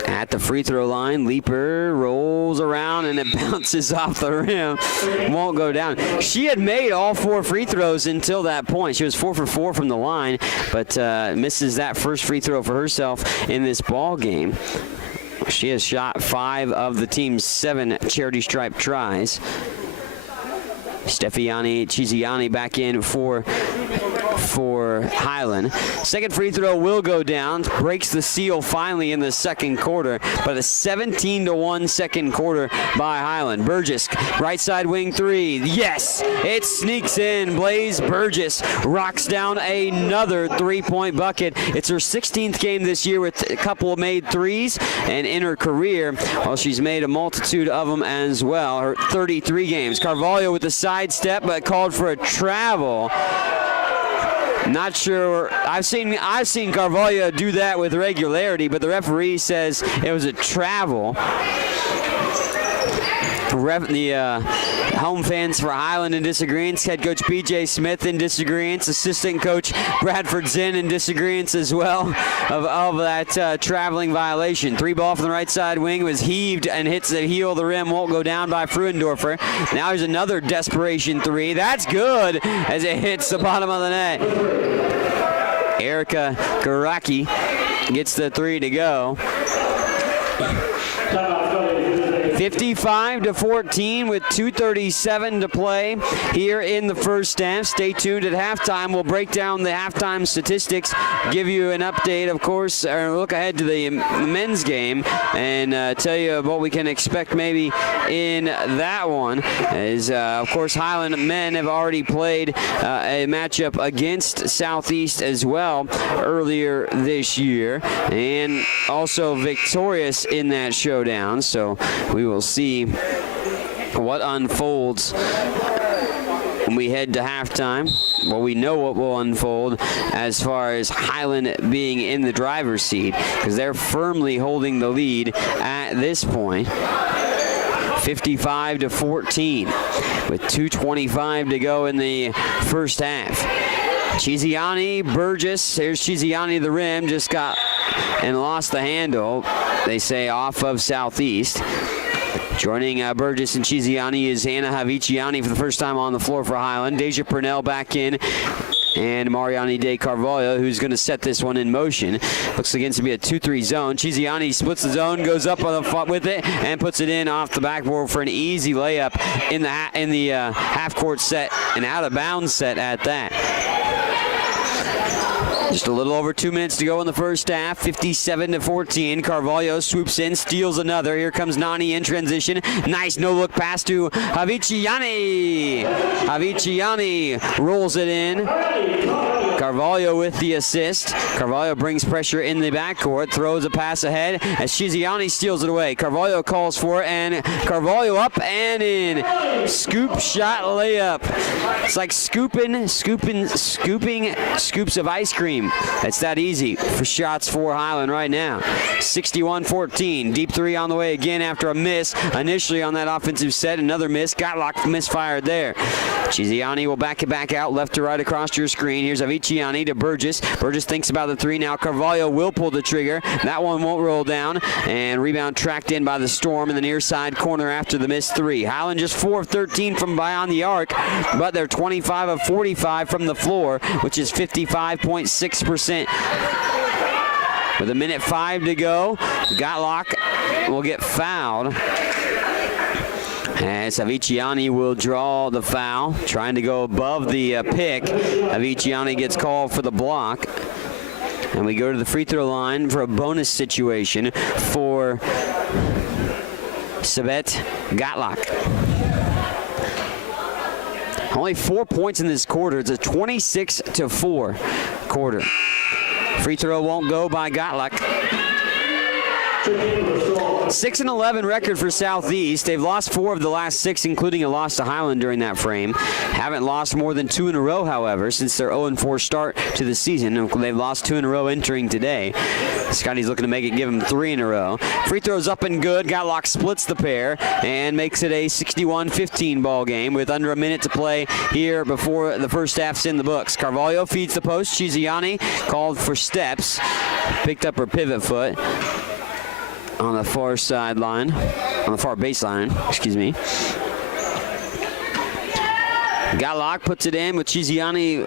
At the free throw line, Leaper rolls around and it bounces off the rim. Won't go down. She had made all 4 free throws until that point. She was 4 for 4 from the line, but misses that first free throw for herself in this ball game. She has shot 5 of the team's 7 charity stripe tries. Stefiani Chiziani back in for Highland. Second free throw will go down. Breaks the seal finally in the second quarter, but a 17-1 second quarter by Highland. Burgess, right side wing 3. Yes, it sneaks in. Blaze Burgess rocks down another 3-point bucket. It's her 16th game this year with a couple of made threes, and in her career, well, she's made a multitude of them as well. Her 33 games. Carvalho with the sidestep, but called for a travel. Not sure. I've seen Carvalho do that with regularity, but the referee says it was a travel. home fans for Highland in disagreement. Head coach B.J. Smith in disagreement. Assistant coach Bradford Zinn in disagreement as well of that traveling violation. 3 ball from the right side wing was heaved and hits the heel of the rim. Won't go down by Freuendorfer. Now there's another desperation 3. That's good as it hits the bottom of the net. Erica Garaki gets the 3 to go. 55-14 with 2:37 to play here in the first half. Stay tuned at halftime. We'll break down the halftime statistics, give you an update, of course, or look ahead to the men's game, and tell you what we can expect maybe in that one. As, of course, Highland men have already played a matchup against Southeast as well earlier this year, and also victorious in that showdown. So we will see what unfolds when we head to halftime. Well, we know what will unfold as far as Highland being in the driver's seat, because they're firmly holding the lead at this point. 55-14 with 2:25 to go in the first half. Chiziani, Burgess, here's Chiziani, the rim, just got and lost the handle, they say, off of Southeast. Joining Burgess and Chiziani is Anna Haviciani for the first time on the floor for Highland. Deja Purnell back in, and Mariani De Carvalho, who's going to set this one in motion. Looks like it's going to be a 2-3 zone. Chiziani splits the zone, goes up on the with it, and puts it in off the backboard for an easy layup in the half-court set, an out-of-bounds set at that. Just a little over 2 minutes to go in the first half. 57-14. Carvalho swoops in, steals another. Here comes Nani in transition. Nice no-look pass to Haviciani. Haviciani rolls it in. Carvalho with the assist. Carvalho brings pressure in the backcourt, throws a pass ahead as Chiziani steals it away. Carvalho calls for it, and Carvalho up and in. Scoop shot layup. It's like scooping scoops of ice cream. It's that easy for shots for Highland right now. 61-14. Deep 3 on the way again after a miss initially on that offensive set. Another miss. Gotlock misfired there. Chiziani will back it back out left to right across your screen. Here's Aviciani to Burgess. Burgess thinks about the 3 now. Carvalho will pull the trigger. That one won't roll down. And rebound tracked in by the Storm in the near side corner after the missed 3. Highland just 4 of 13 from beyond the arc, but they're 25 of 45 from the floor, which is 55.6%. With 1:05 to go, Gotlock will get fouled. As Aviciani will draw the foul, trying to go above the pick. Aviciani gets called for the block. And we go to the free throw line for a bonus situation for Sabet Gotlock. Only 4 points in this quarter. It's a 26-4 quarter. Free throw won't go by Gotlock. 6-11 record for Southeast. They've lost 4 of the last 6, including a loss to Highland during that frame. Haven't lost more than 2 in a row, however, since their 0-4 start to the season. They've lost 2 in a row entering today. Scotty's looking to make it, give him 3 in a row. Free throws up and good. Gotlock splits the pair and makes it a 61-15 ball game with under a minute to play here before the first half's in the books. Carvalho feeds the post. Chiziani called for steps. Picked up her pivot foot on the far sideline, on the far baseline, excuse me. Gotlock puts it in with Chiziani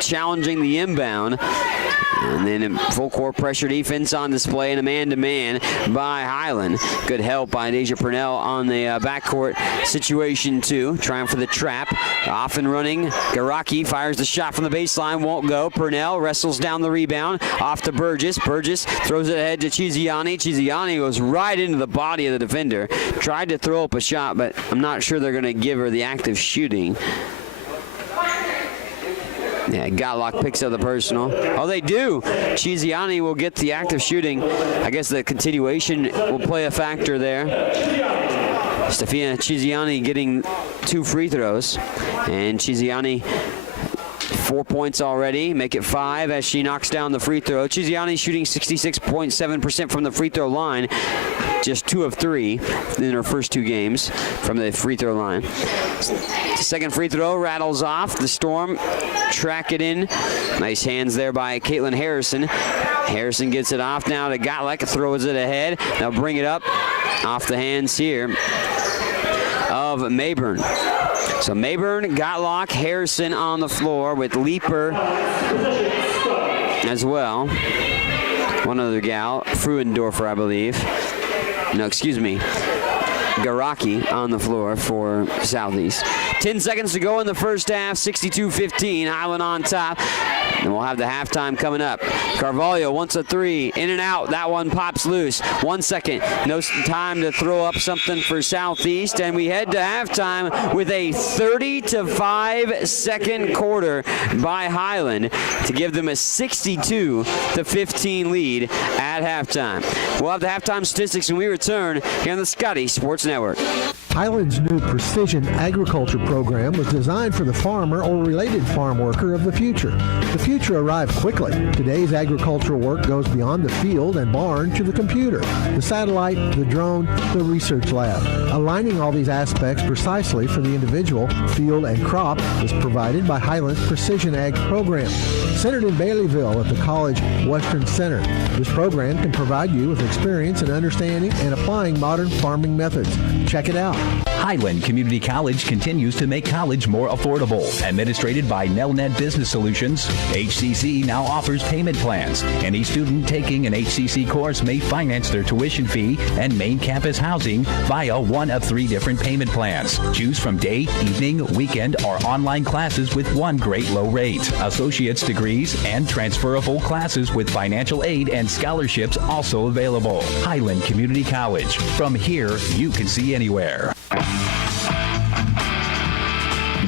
challenging the inbound. And then in full court pressure defense on display and a man-to-man by Highland. Good help by Deja Purnell on the backcourt situation too. Trying for the trap. Off and running. Garaki fires the shot from the baseline. Won't go. Purnell wrestles down the rebound. Off to Burgess. Burgess throws it ahead to Chiziani. Chiziani goes right into the body of the defender. Tried to throw up a shot, but I'm not sure they're going to give her the active shooting. Yeah, Gotlock picks up the personal. Oh, they do. Chiziani will get the active shooting. I guess the continuation will play a factor there. Stefania Chiziani getting 2 free throws. And Chiziani 4 points already, make it 5 as she knocks down the free throw. Chiziani shooting 66.7% from the free throw line, just 2 of 3 in her first 2 games from the free throw line. Second free throw rattles off. The Storm track it in. Nice hands there by Caitlin Harrison. Harrison gets it off now to Gottlieb, throws it ahead. They'll bring it up off the hands here of Mayburn. So Mayburn, Gottlock, Harrison on the floor with Leeper as well. One other gal, Fruendorfer, I believe. No, excuse me. Garaki on the floor for Southeast. 10 seconds to go in the first half, 62-15, Highland on top. And we'll have the halftime coming up. Carvalho wants a 3, in and out. That one pops loose. 1 second, no time to throw up something for Southeast, and we head to halftime with a 30-5 second quarter by Highland to give them a 62-15 lead at halftime. We'll have the halftime statistics when we return here on the Scotty Sports Network. Highland's new precision agriculture program was designed for the farmer or related farm worker of the future. The future arrived quickly. Today's agricultural work goes beyond the field and barn to the computer, the satellite, the drone, the research lab. Aligning all these aspects precisely for the individual, field, and crop is provided by Highland's Precision Ag program. Centered in Baileyville at the College Western Center, this program can provide you with experience in understanding and applying modern farming methods. Check it out. Highland Community College continues to make college more affordable. Administrated by Nelnet Business Solutions, HCC now offers payment plans. Any student taking an HCC course may finance their tuition fee and main campus housing via one of 3 different payment plans. Choose from day, evening, weekend, or online classes with one great low rate. Associate's degrees and transferable classes with financial aid and scholarships also available. Highland Community College. From here, you can see anywhere.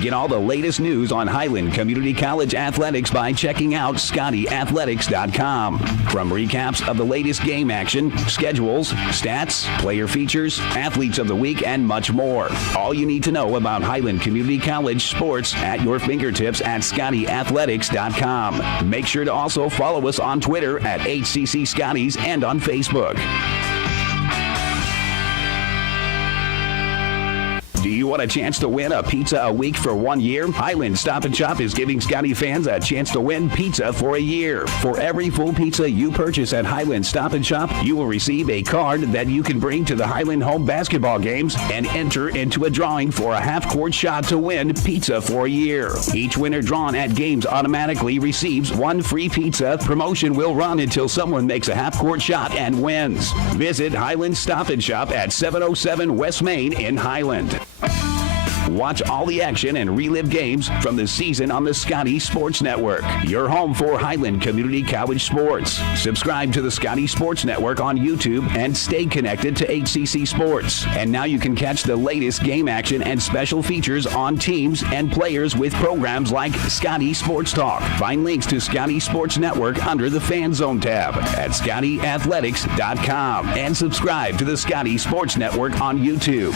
Get all the latest news on Highland Community College athletics by checking out ScottyAthletics.com. From recaps of the latest game action, schedules, stats, player features, athletes of the week, and much more. All you need to know about Highland Community College sports at your fingertips at ScottyAthletics.com. Make sure to also follow us on Twitter at HCC Scotties and on Facebook. Do you want a chance to win a pizza a week for 1 year? Highland Stop and Shop is giving Scotty fans a chance to win pizza for a year. For every full pizza you purchase at Highland Stop and Shop, you will receive a card that you can bring to the Highland home basketball games and enter into a drawing for a half-court shot to win pizza for a year. Each winner drawn at games automatically receives 1 free pizza. Promotion will run until someone makes a half-court shot and wins. Visit Highland Stop and Shop at 707 West Main in Highland. Watch all the action and relive games from the season on the Scotty Sports Network, your home for Highland Community College sports. Subscribe to the Scotty Sports Network on YouTube and stay connected to HCC Sports. And now you can catch the latest game action and special features on teams and players with programs like Scotty Sports Talk. Find links to Scotty Sports Network under the Fan Zone tab at ScottyAthletics.com and subscribe to the Scotty Sports Network on YouTube.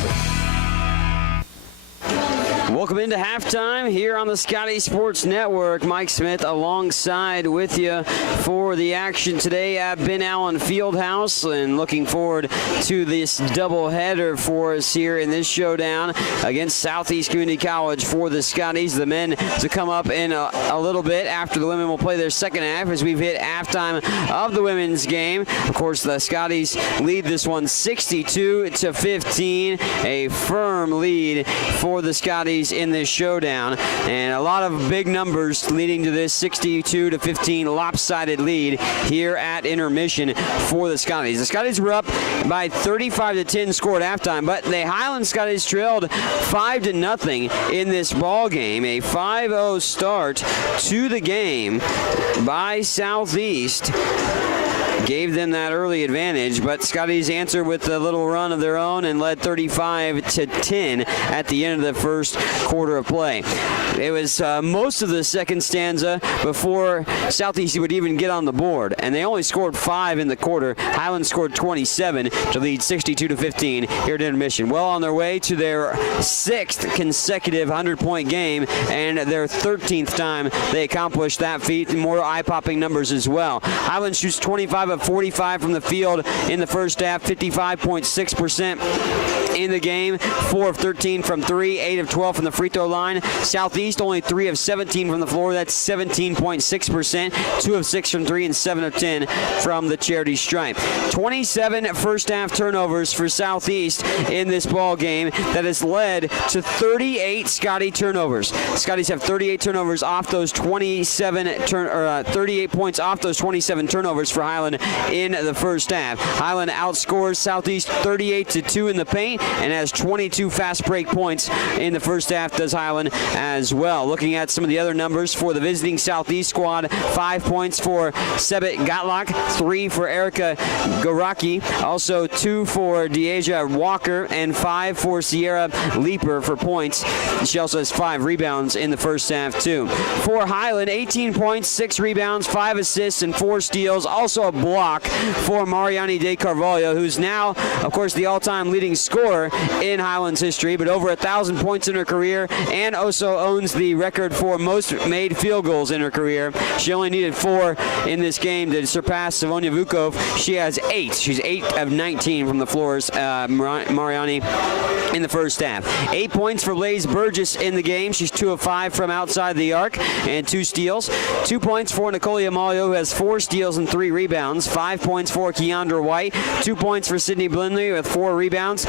Welcome into halftime here on the Scotty Sports Network. Mike Smith alongside with you for the action today at Ben Allen Fieldhouse, and looking forward to this doubleheader for us here in this showdown against Southeast Community College for the Scotties. The men to come up in a little bit after the women will play their second half as we've hit halftime of the women's game. Of course, the Scotties lead this one 62-15, a firm lead for the Scotties in this showdown, and a lot of big numbers leading to this 62-15 lopsided lead here at intermission for the Scotties. The Scotties were up by 35-10 score at halftime, but the Highland Scotties trailed 5-0 in this ball game. A 5-0 start to the game by Southeast. gave them that early advantage, but Scotty's answered with a little run of their own and led 35-10 at the end of the first quarter of play. It was most of the second stanza before Southeast would even get on the board, and they only scored 5 in the quarter. Highland scored 27 to lead 62-15 here at intermission. Well on their way to their 6th consecutive 100-point game and their 13th time they accomplished that feat, and more eye-popping numbers as well. Highland shoots 25 of 45 from the field in the first half, 55.6% in the game, 4 of 13 from 3, 8 of 12 from the free throw line. Southeast only 3 of 17 from the floor, that's 17.6%, 2 of 6 from 3 and 7 of 10 from the charity stripe. 27 first half turnovers for Southeast in this ball game that has led to 38 Scotty turnovers. Scotties have 38 turnovers off those 38 points off those 27 turnovers for Highland in the first half. Highland outscores Southeast 38-2 in the paint and has 22 fast break points in the first half, does Highland as well. Looking at some of the other numbers for the visiting Southeast squad, 5 points for Sebit Gatlock, 3 for Erica Garaki, also 2 for Deasia Walker, and 5 for Sierra Leaper for points. She also has 5 rebounds in the first half too. For Highland, 18 points, 6 rebounds, 5 assists, and 4 steals. Also a block for Mariani De Carvalho, who's now, of course, the all-time leading scorer in Highland's history, but over 1,000 points in her career, and also owns the record for most made field goals in her career. She only needed 4 in this game to surpass Savonia Vukov. She has 8. She's 8 of 19 from the floors, Mariani, in the first half. 8 points for Blaze Burgess in the game. She's 2 of 5 from outside the arc and 2 steals. 2 points for Nicole Amalio, who has 4 steals and 3 rebounds. 5 points for Keandra White. 2 points for Sydney Blindley with 4 rebounds.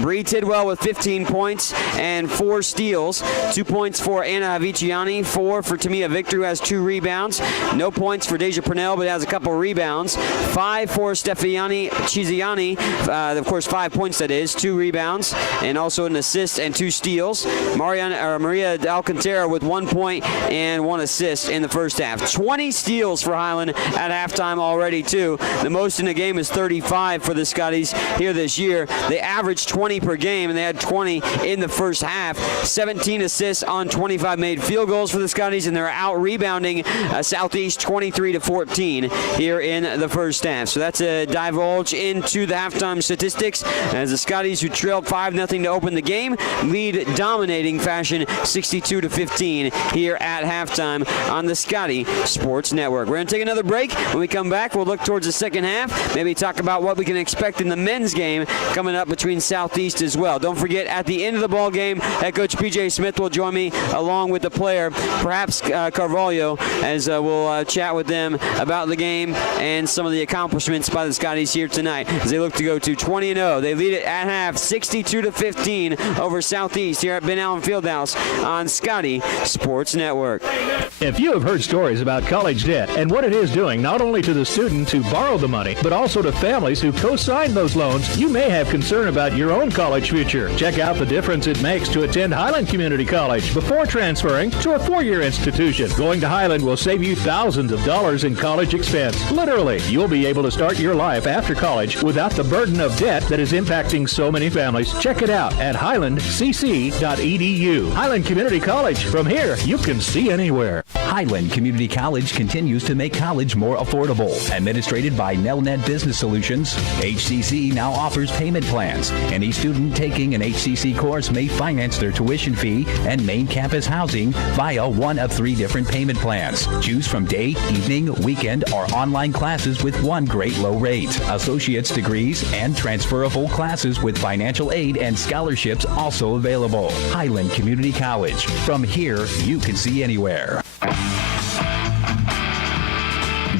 Bree Tidwell with 15 points and 4 steals. 2 points for Anna Aviciani. 4 for Tamia Victor, who has 2 rebounds. No points for Deja Purnell, but has a couple rebounds. 5 for Stefiani Chiziani. Of course, 5 points, that is. 2 rebounds and also an assist and 2 steals. Maria Alcantara with 1 point and 1 assist in the first half. 20 steals for Highland at halftime already, too. The most in the game is 35 for the Scotties here this year. They averaged 20 per game, and they had 20 in the first half. 17 assists on 25 made field goals for the Scotties, and they're out rebounding Southeast 23-14 here in the first half. So that's a divulge into the halftime statistics as the Scotties, who trailed 5-0 to open the game, lead dominating fashion 62-15 here at halftime on the Scotty Sports Network. We're going to take another break. When we come back, we'll look towards the second half, maybe talk about what we can expect in the men's game coming up between Southeast as well. Don't forget, at the end of the ball game, head coach PJ Smith will join me along with the player, perhaps Carvalho, as we'll chat with them about the game and some of the accomplishments by the Scotties here tonight as they look to go to 20-0. They lead it at half 62-15 over Southeast here at Ben Allen Fieldhouse on Scotty Sports Network. If you have heard stories about college debt and what it is doing not only to the student who borrowed the money, but also to families who co-signed those loans, you may have concern about your own college future. Check out the difference it makes to attend Highland Community College before transferring to a 4-year institution. Going to Highland will save you thousands of dollars in college expense. Literally, you'll be able to start your life after college without the burden of debt that is impacting so many families. Check it out at highlandcc.edu. Highland Community College. From here, you can see anywhere. Highland Community College continues to make college more affordable. Administrated by Nelnet Business Solutions, HCC now offers payment plans. Any student taking an HCC course may finance their tuition fee and main campus housing via one of 3 different payment plans. Choose from day, evening, weekend, or online classes with one great low rate. Associate's degrees and transferable classes with financial aid and scholarships also available. Highland Community College. From here, you can see anywhere.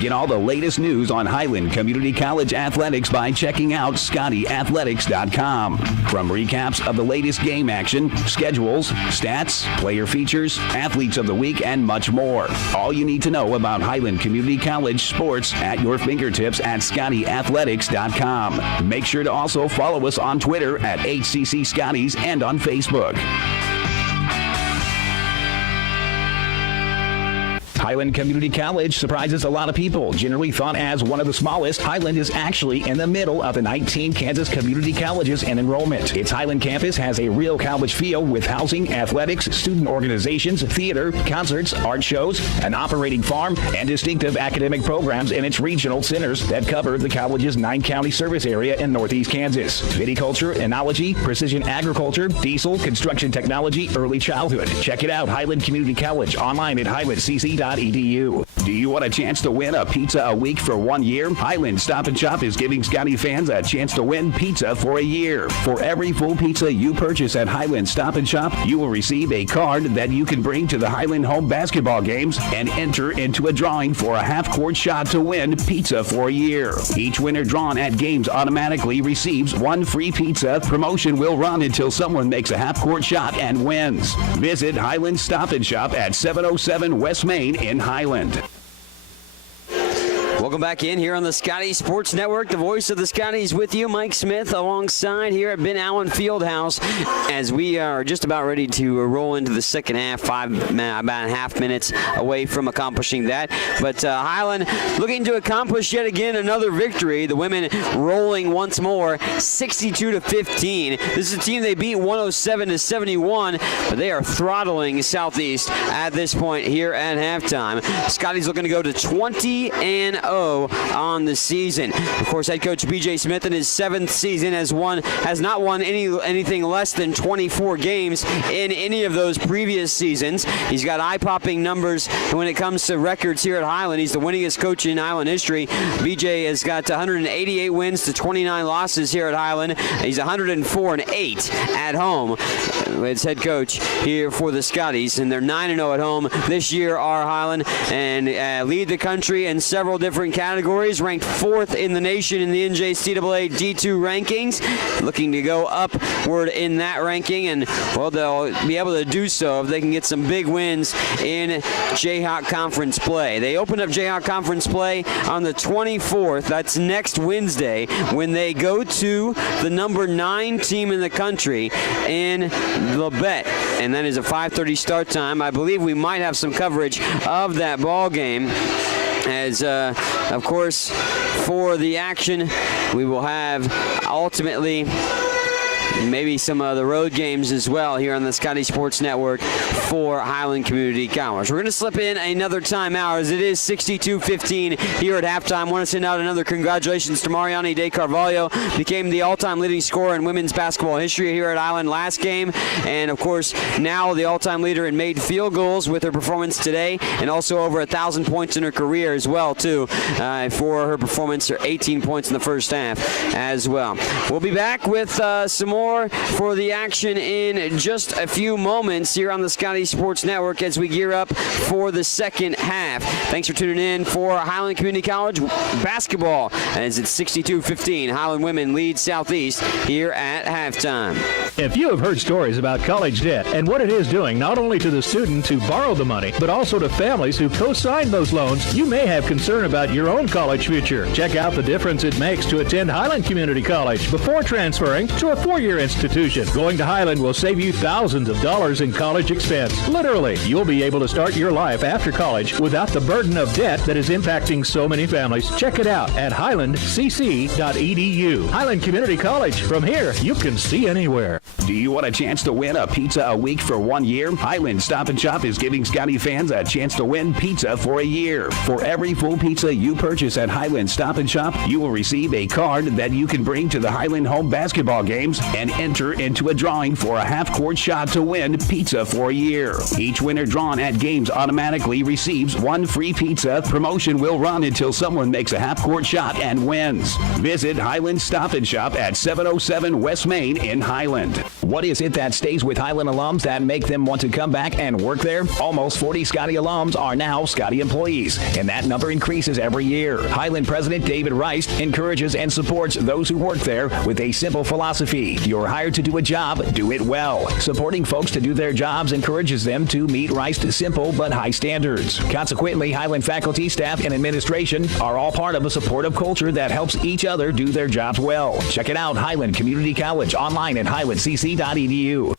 Get all the latest news on Highland Community College athletics by checking out ScottyAthletics.com. From recaps of the latest game action, schedules, stats, player features, athletes of the week, and much more. All you need to know about Highland Community College sports at your fingertips at ScottyAthletics.com. Make sure to also follow us on Twitter at HCC Scotties and on Facebook. Highland Community College surprises a lot of people. Generally thought as one of the smallest, Highland is actually in the middle of the 19 Kansas community colleges in enrollment. Its Highland campus has a real college feel with housing, athletics, student organizations, theater, concerts, art shows, an operating farm, and distinctive academic programs in its regional centers that cover the college's 9-county service area in northeast Kansas. Viticulture, enology, precision agriculture, diesel, construction technology, early childhood. Check it out, Highland Community College, online at highlandcc.edu. Do you want a chance to win a pizza a week for 1 year? Highland Stop and Shop is giving Scotty fans a chance to win pizza for a year. For every full pizza you purchase at Highland Stop and Shop, you will receive a card that you can bring to the Highland home basketball games and enter into a drawing for a half-court shot to win pizza for a year. Each winner drawn at games automatically receives 1 free pizza. Promotion will run until someone makes a half-court shot and wins. Visit Highland Stop and Shop at 707 West Main in Highland. Welcome back in here on the Scotty Sports Network. The voice of the Scotties with you, Mike Smith, alongside here at Ben Allen Fieldhouse as we are just about ready to roll into the second half, about half minutes away from accomplishing that. But Highland looking to accomplish yet again another victory. The women rolling once more, 62-15. This is a team they beat 107-71, but they are throttling Southeast at this point here at halftime. Scotty's looking to go to 20-0 on the season. Of course, head coach B.J. Smith in his 7th season has not won anything less than 24 games in any of those previous seasons. He's got eye-popping numbers when it comes to records here at Highland. He's the winningest coach in Highland history. B.J. has got 188 wins to 29 losses here at Highland. He's 104-8 at home. It's head coach here for the Scotties, and they're 9-0 at home this year are Highland, and lead the country in several different categories, ranked 4th in the nation in the NJCAA D2 rankings, looking to go upward in that ranking, and well, they'll be able to do so if they can get some big wins in Jayhawk Conference play. They open up Jayhawk Conference play on the 24th. That's next Wednesday when they go to the number 9 team in the country in Labette, and that is a 5:30 start time. I believe we might have some coverage of that ball game. As, of course, for the action, we will have ultimately maybe some of the road games as well here on the Scotty Sports Network for Highland Community College. We're going to slip in another timeout as it is 62-15 here at halftime. I want to send out another congratulations to Mariani De Carvalho. Became the all-time leading scorer in women's basketball history here at Highland last game. And, of course, now the all-time leader in made field goals with her performance today, and also over 1,000 points in her career as well, too, for her performance, her 18 points in the first half as well. We'll be back with some more for the action in just a few moments here on the Scotty Sports Network as we gear up for the second half. Thanks for tuning in for Highland Community College basketball as it's 62-15. Highland women lead Southeast here at halftime. If you have heard stories about college debt and what it is doing not only to the student who borrowed the money, but also to families who co-signed those loans, you may have concern about your own college future. Check out the difference it makes to attend Highland Community College before transferring to a 4-year institution. Going to Highland will save you thousands of dollars in college expense. Literally, you'll be able to start your life after college without the burden of debt that is impacting so many families. Check it out at highlandcc.edu. Highland Community College. From here, you can see anywhere. Do you want a chance to win a pizza a week for 1 year? Highland Stop and Shop is giving Scotty fans a chance to win pizza for a year. For every full pizza you purchase at Highland Stop and Shop, you will receive a card that you can bring to the Highland home basketball games and enter into a drawing for a half-court shot to win pizza for a year. Each winner drawn at games automatically receives 1 free pizza. Promotion will run until someone makes a half-court shot and wins. Visit Highland Stop and Shop at 707 West Main in Highland. What is it that stays with Highland alums that make them want to come back and work there? Almost 40 Scotty alums are now Scotty employees, and that number increases every year. Highland President David Rice encourages and supports those who work there with a simple philosophy. You're hired to do a job, do it well. Supporting folks to do their jobs encourages them to meet Rice's simple but high standards. Consequently, Highland faculty, staff, and administration are all part of a supportive culture that helps each other do their jobs well. Check it out, Highland Community College, online at highlandcc.edu.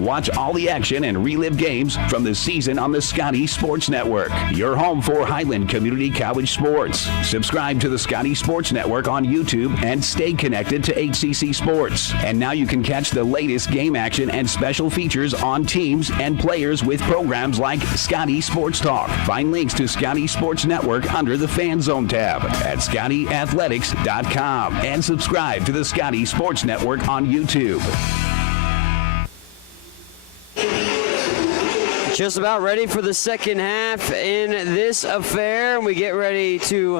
Watch all the action and relive games from the season on the Scotty Sports Network, your home for Highland Community College sports. Subscribe to the Scotty Sports Network on YouTube and stay connected to HCC Sports. And now you can catch the latest game action and special features on teams and players with programs like Scotty Sports Talk. Find links to Scotty Sports Network under the Fan Zone tab at ScottyAthletics.com and subscribe to the Scotty Sports Network on YouTube. Just about ready for the second half in this affair. We get ready to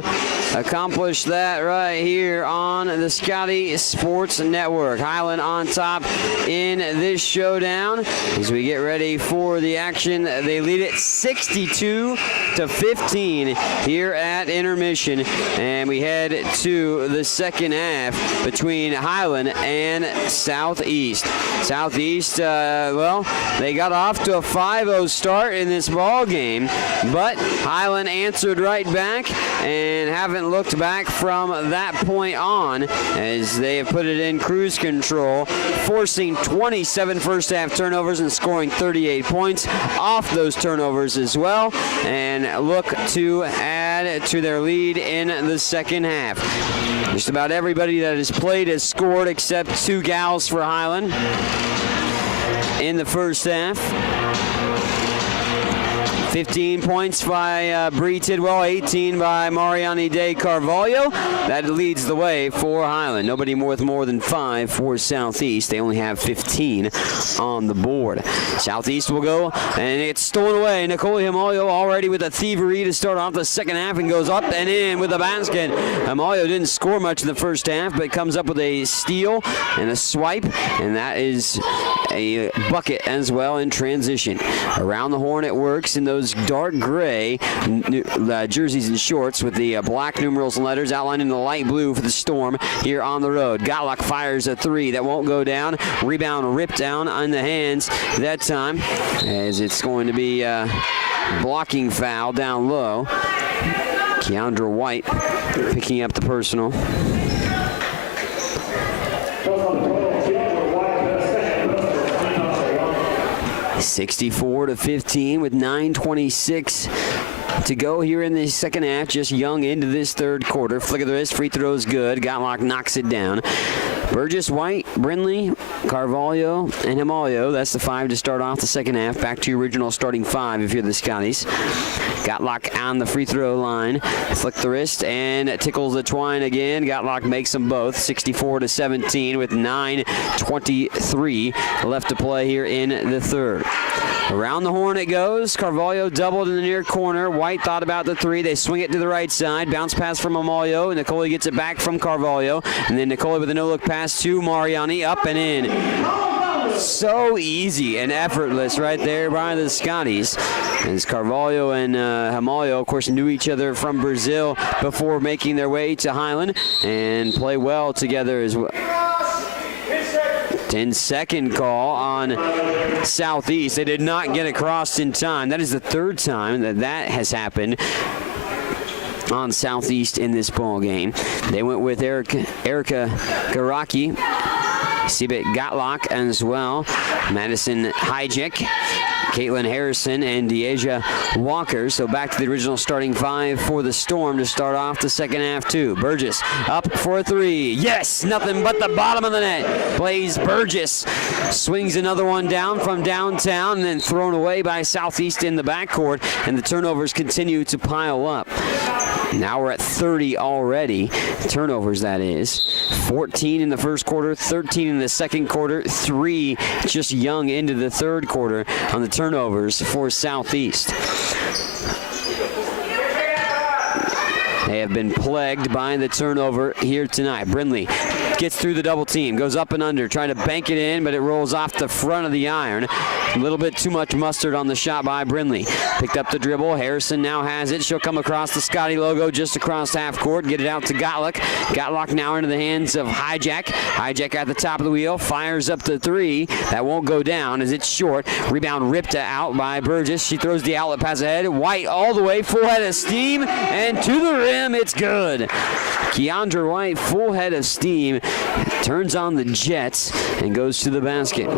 accomplish that right here on the Scotty Sports Network. Highland on top in this showdown as we get ready for the action. They lead it 62-15 here at intermission, and we head to the second half between Highland and Southeast. Southeast, well, they got off to a 5-0 start in this ball game, but Highland answered right back and haven't looked back from that point on as they have put it in cruise control, forcing 27 first half turnovers and scoring 38 points off those turnovers as well, and look to add to their lead in the second half. Just about everybody that has played has scored except 2 gals for Highland in the first half. 15 points by Bree Tidwell, 18 by Mariani de Carvalho. That leads the way for Highland. Nobody with more than 5 for Southeast. They only have 15 on the board. Southeast will go, and it's stolen away. Nicole Himalio already with a thievery to start off the second half and goes up and in with a basket. Himalio didn't score much in the first half, but comes up with a steal and a swipe, and that is a bucket as well in transition. Around the horn it works in those dark gray jerseys and shorts with the black numerals and letters outlined in the light blue for the Storm here on the road. Gotlock fires a 3 that won't go down. Rebound ripped down on the hands that time, as it's going to be a blocking foul down low. Keandra White picking up the personal. 64-15 with 9:26 to go here in the second half. Just young into this third quarter. Flick of the wrist, free throws good. Gotlock knocks it down. Burgess, White, Brindley, Carvalho, and Himalio. That's the 5 to start off the second half. Back to your original starting 5 if you're the Scotties. Gotlock on the free throw line. Flick the wrist and tickles the twine again. Gotlock makes them both. 64-17 with 9:23 left to play here in the third. Around the horn it goes. Carvalho doubled in the near corner. White thought about the 3. They swing it to the right side. Bounce pass from Himalio. Nicole gets it back from Carvalho. And then Nicole with a no-look pass to Mariani. Up and in. So easy and effortless right there by the Scotties. As Carvalho and Himalio, of course, knew each other from Brazil before making their way to Highland and play well together as well. 10-second call on Southeast. They did not get across in time. That is the third time that has happened on Southeast in this ball game. They went with Erica Garaki, Sibit Gotlock as well, Madison Hijack, Caitlin Harrison, and Deasia Walker. So back to the original starting 5 for the Storm to start off the second half too. Burgess up for a 3. Yes, nothing but the bottom of the net. Blaze Burgess swings another one down from downtown and then thrown away by Southeast in the backcourt, and the turnovers continue to pile up. Now we're at 30 already. Turnovers, that is. 14 in the first quarter, 13 in the second quarter, 3 just young into the third quarter on the turnovers for Southeast. They have been plagued by the turnover here tonight. Brindley gets through the double team, goes up and under, trying to bank it in, but it rolls off the front of the iron. A little bit too much mustard on the shot by Brindley. Picked up the dribble. Harrison now has it. She'll come across the Scotty logo just across half court, get it out to Gotlock. Gotlock now into the hands of Hijack. Hijack at the top of the wheel, fires up the 3. That won't go down as it's short. Rebound ripped out by Burgess. She throws the outlet pass ahead. White all the way, full head of steam, and to the rim, it's good. Keandra White, full head of steam, turns on the jets and goes to the basket.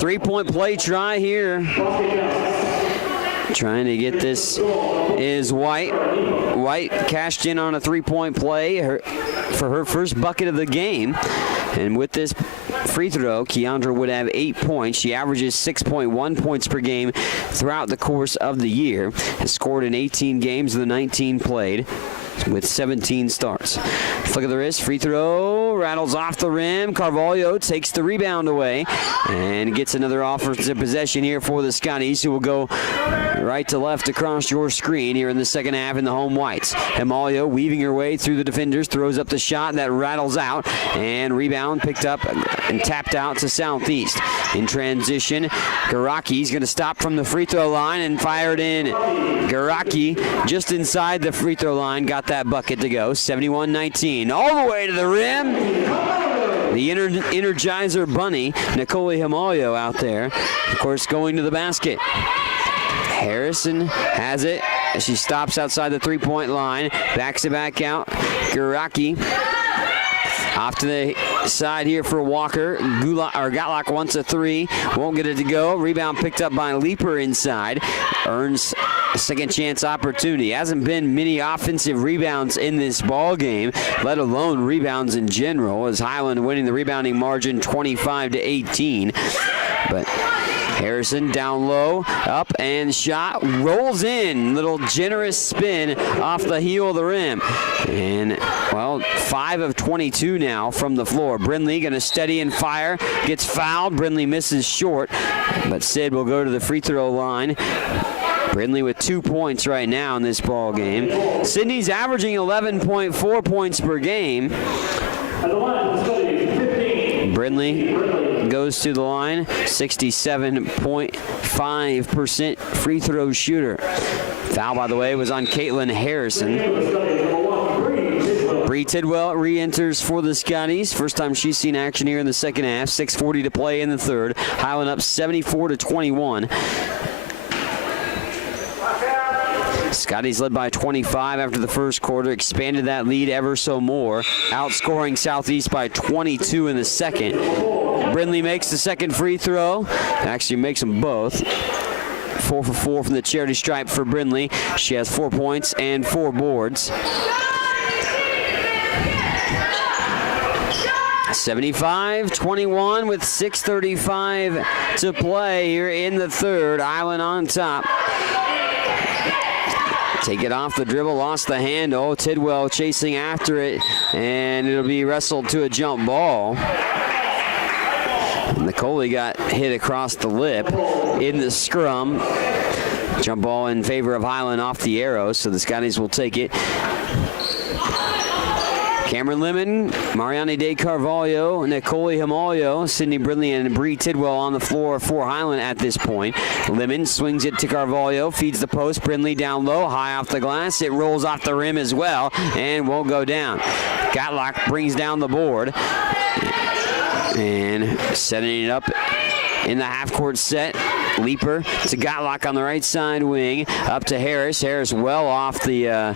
Three-point play try here. Trying to get this is White. White cashed in on a three-point play for her first bucket of the game. And with this free throw, Keandra would have 8 points. She averages 6.1 points per game throughout the course of the year. Has scored in 18 games of the 19 played with 17 starts. Flick of the wrist, free throw, rattles off the rim. Carvalho takes the rebound away and gets another offensive possession here for the Scotties, who will go right to left across your screen here in the second half in the home whites. Himalio weaving her way through the defenders, throws up the shot that rattles out, and rebound picked up and tapped out to Southeast. In transition, Garaki's going to stop from the free throw line and fire it in. Garaki just inside the free throw line got that bucket to go. 71-19, all the way to the rim. The Energizer Bunny, Nicole Himalio out there, of course, going to the basket. Harrison has it. She stops outside the three-point line, backs it back out. Garaki off to the side here for Walker. Gotlock wants a three, won't get it to go. Rebound picked up by Leaper inside. Earns a second chance opportunity. Hasn't been many offensive rebounds in this ball game, let alone rebounds in general, as Highland winning the rebounding margin 25-18. But Harrison down low, up and shot, rolls in. Little generous spin off the heel of the rim. And, well, 5 of 22 now from the floor. Brindley going to steady and fire, gets fouled. Brindley misses short, but Sid will go to the free throw line. Brindley with 2 points right now in this ball game. Sydney's averaging 11.4 points per game. Brindley goes to the line, 67.5% free throw shooter. Foul, by the way, was on Caitlin Harrison. Bree Tidwell re-enters for the Scotties. First time she's seen action here in the second half. 6:40 to play in the third. Highland up 74-21. Scotties led by 25 after the first quarter, expanded that lead ever so more, outscoring Southeast by 22 in the second. Brindley makes the second free throw, actually makes them both. 4 for 4 from the charity stripe for Brindley. She has 4 points and 4 boards. 75-21 with 6:35 to play here in the third. Island on top. Take it off the dribble, lost the handle. Tidwell chasing after it, and it'll be wrestled to a jump ball. Nicole got hit across the lip in the scrum. Jump ball in favor of Highland off the arrow, so the Scotties will take it. Cameron Lemon, Mariani De Carvalho, Nicole Himalio, Sydney Brindley, and Bree Tidwell on the floor for Highland at this point. Lemon swings it to Carvalho, feeds the post. Brindley down low, high off the glass. It rolls off the rim as well and won't go down. Gotlock brings down the board and setting it up in the half-court set. Leaper to Gotlock on the right side wing, up to Harris. Harris well off the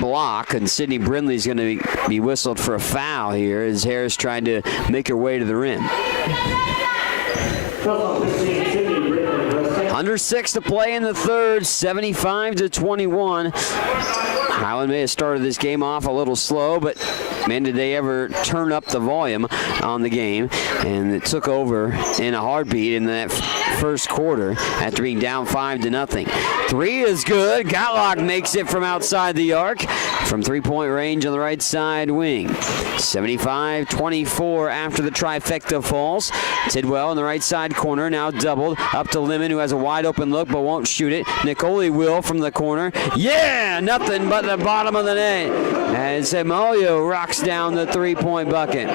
block, and Sydney Brindley's going to be whistled for a foul here as Harris tried to make her way to the rim. Under 6 to play in the third, 75-21. Highland may have started this game off a little slow, but man, did they ever turn up the volume on the game, and it took over in a heartbeat in that first quarter after being down 5-0. Three is good. Gotlock makes it from outside the arc from three-point range on the right side wing. 75-24 after the trifecta falls. Tidwell in the right side corner, now doubled up to Lemon, who has a wide open look but won't shoot it. Nicole will from the corner. Yeah, nothing but the bottom of the net as Himalio rocks down the three-point bucket.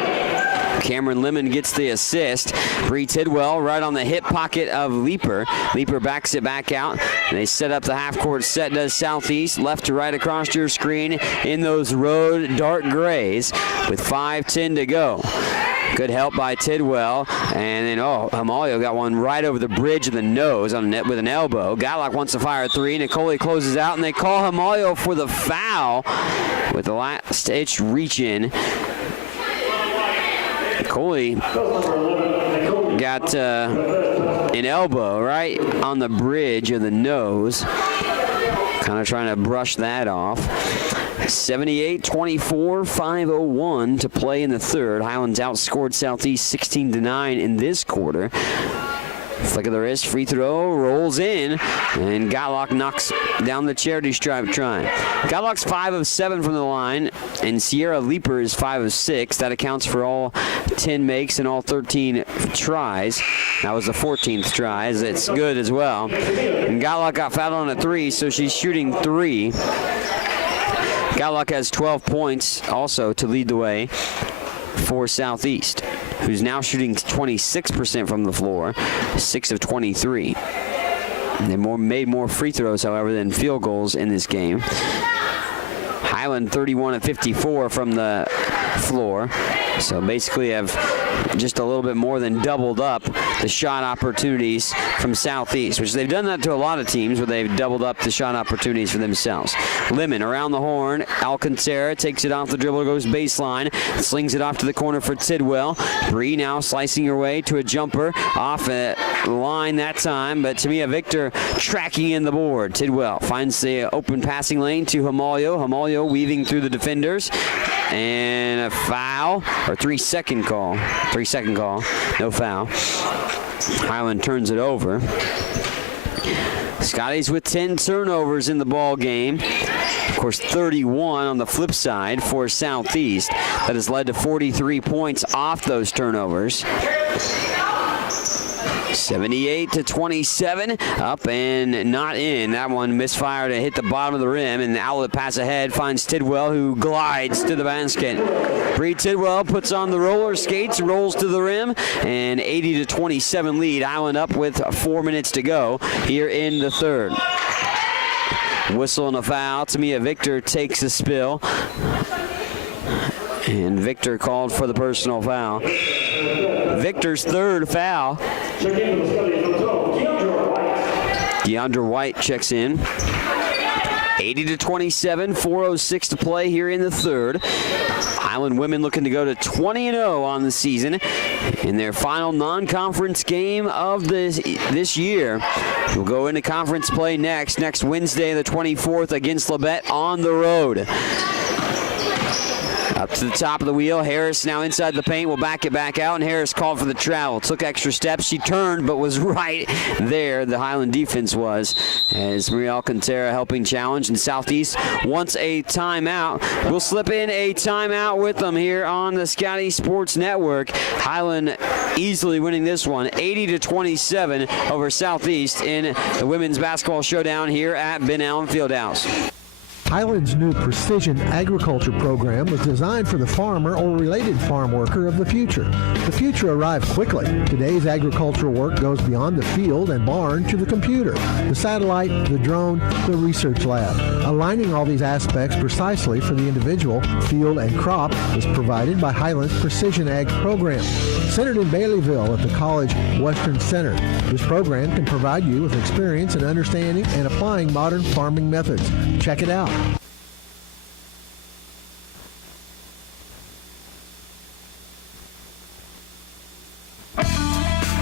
Cameron Lemon gets the assist. Bree Tidwell right on the hip pocket of Leaper. Leaper backs it back out. They set up the half-court set, does Southeast, left to right across your screen in those road dark grays with 5:10 to go. Good help by Tidwell, and then, Himalio got one right over the bridge of the nose on the net with an elbow. Gotlock wants to fire a three. Nicole closes out, and they call Himalio for the foul with the last-ditch reach-in. Nicole got an elbow right on the bridge of the nose. Kind of trying to brush that off. 78-24, 5:01 to play in the third. Highlands outscored Southeast 16-9 in this quarter. Flick of the wrist, free throw, rolls in, and Gotlock knocks down the charity stripe try. Gotlock's 5 of 7 from the line, and Sierra Leaper is 5 of 6. That accounts for all 10 makes and all 13 tries. That was the 14th try, as it's good as well. And Gotlock got fouled on a 3, so she's shooting 3. Gotlock has 12 points also to lead the way for Southeast, who's now shooting 26% from the floor, 6 of 23. They made more free throws, however, than field goals in this game. Highland 31 of 54 from the floor, so basically have just a little bit more than doubled up the shot opportunities from Southeast, which they've done that to a lot of teams where they've doubled up the shot opportunities for themselves. Lemon around the horn. Alcantara takes it off the dribble, goes baseline, slings it off to the corner for Tidwell. Bree now slicing her way to a jumper off a line that time, but Tamia Victor tracking in the board. Tidwell finds the open passing lane to Hamalio. Hamalio weaving through the defenders, and a foul, or 3-second call. 3-second call, no foul. Highland turns it over. Scotty's with 10 turnovers in the ball game. Of course, 31 on the flip side for Southeast. That has led to 43 points off those turnovers. 78-27, up and not in. That one misfired and hit the bottom of the rim, and the outlet pass ahead finds Tidwell, who glides to the basket. Bree Tidwell puts on the roller skates, rolls to the rim, and 80-27 lead. Highland up with 4 minutes to go here in the third. Whistle and a foul. Tamia Victor takes a spill, and Victor called for the personal foul. Victor's third foul. Deandra White checks in. 80-27, 4:06 to play here in the third. Highland women looking to go to 20-0 on the season in their final non-conference game of this year. We'll go into conference play next Wednesday, the 24th, against Labette on the road. Up to the top of the wheel. Harris now inside the paint. Will back it back out, and Harris called for the travel. Took extra steps. She turned, but was right there. The Highland defense was, as Maria Alcantara helping challenge. And Southeast wants a timeout. We'll slip in a timeout with them here on the Scotty Sports Network. Highland easily winning this one, 80-27 over Southeast in the women's basketball showdown here at Ben Allen Fieldhouse. Highland's new precision agriculture program was designed for the farmer or related farm worker of the future. The future arrived quickly. Today's agricultural work goes beyond the field and barn to the computer, the satellite, the drone, the research lab. Aligning all these aspects precisely for the individual, field, and crop is provided by Highland's Precision Ag program. Centered in Baileyville at the College Western Center, this program can provide you with experience in understanding and applying modern farming methods. Check it out.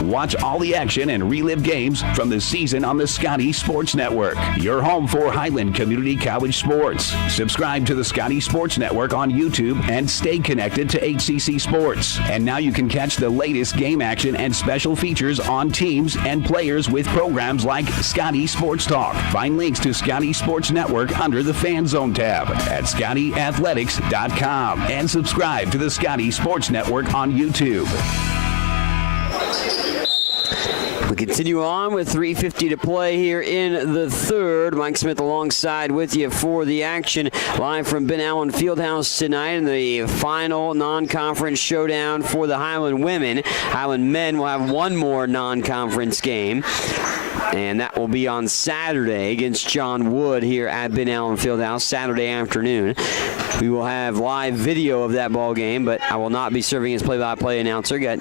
Watch all the action and relive games from the season on the Scotty Sports Network, your home for Highland Community College sports. Subscribe to the Scotty Sports Network on YouTube and stay connected to HCC Sports. And now you can catch the latest game action and special features on teams and players with programs like Scotty Sports Talk. Find links to Scotty Sports Network under the Fan Zone tab at ScottyAthletics.com and subscribe to the Scotty Sports Network on YouTube. We continue on with 3:50 to play here in the third. Mike Smith alongside with you for the action, live from Ben Allen Fieldhouse tonight in the final non-conference showdown for the Highland women. Highland men will have one more non-conference game, and that will be on Saturday against John Wood here at Ben Allen Fieldhouse, Saturday afternoon. We will have live video of that ball game, but I will not be serving as play-by-play announcer. Got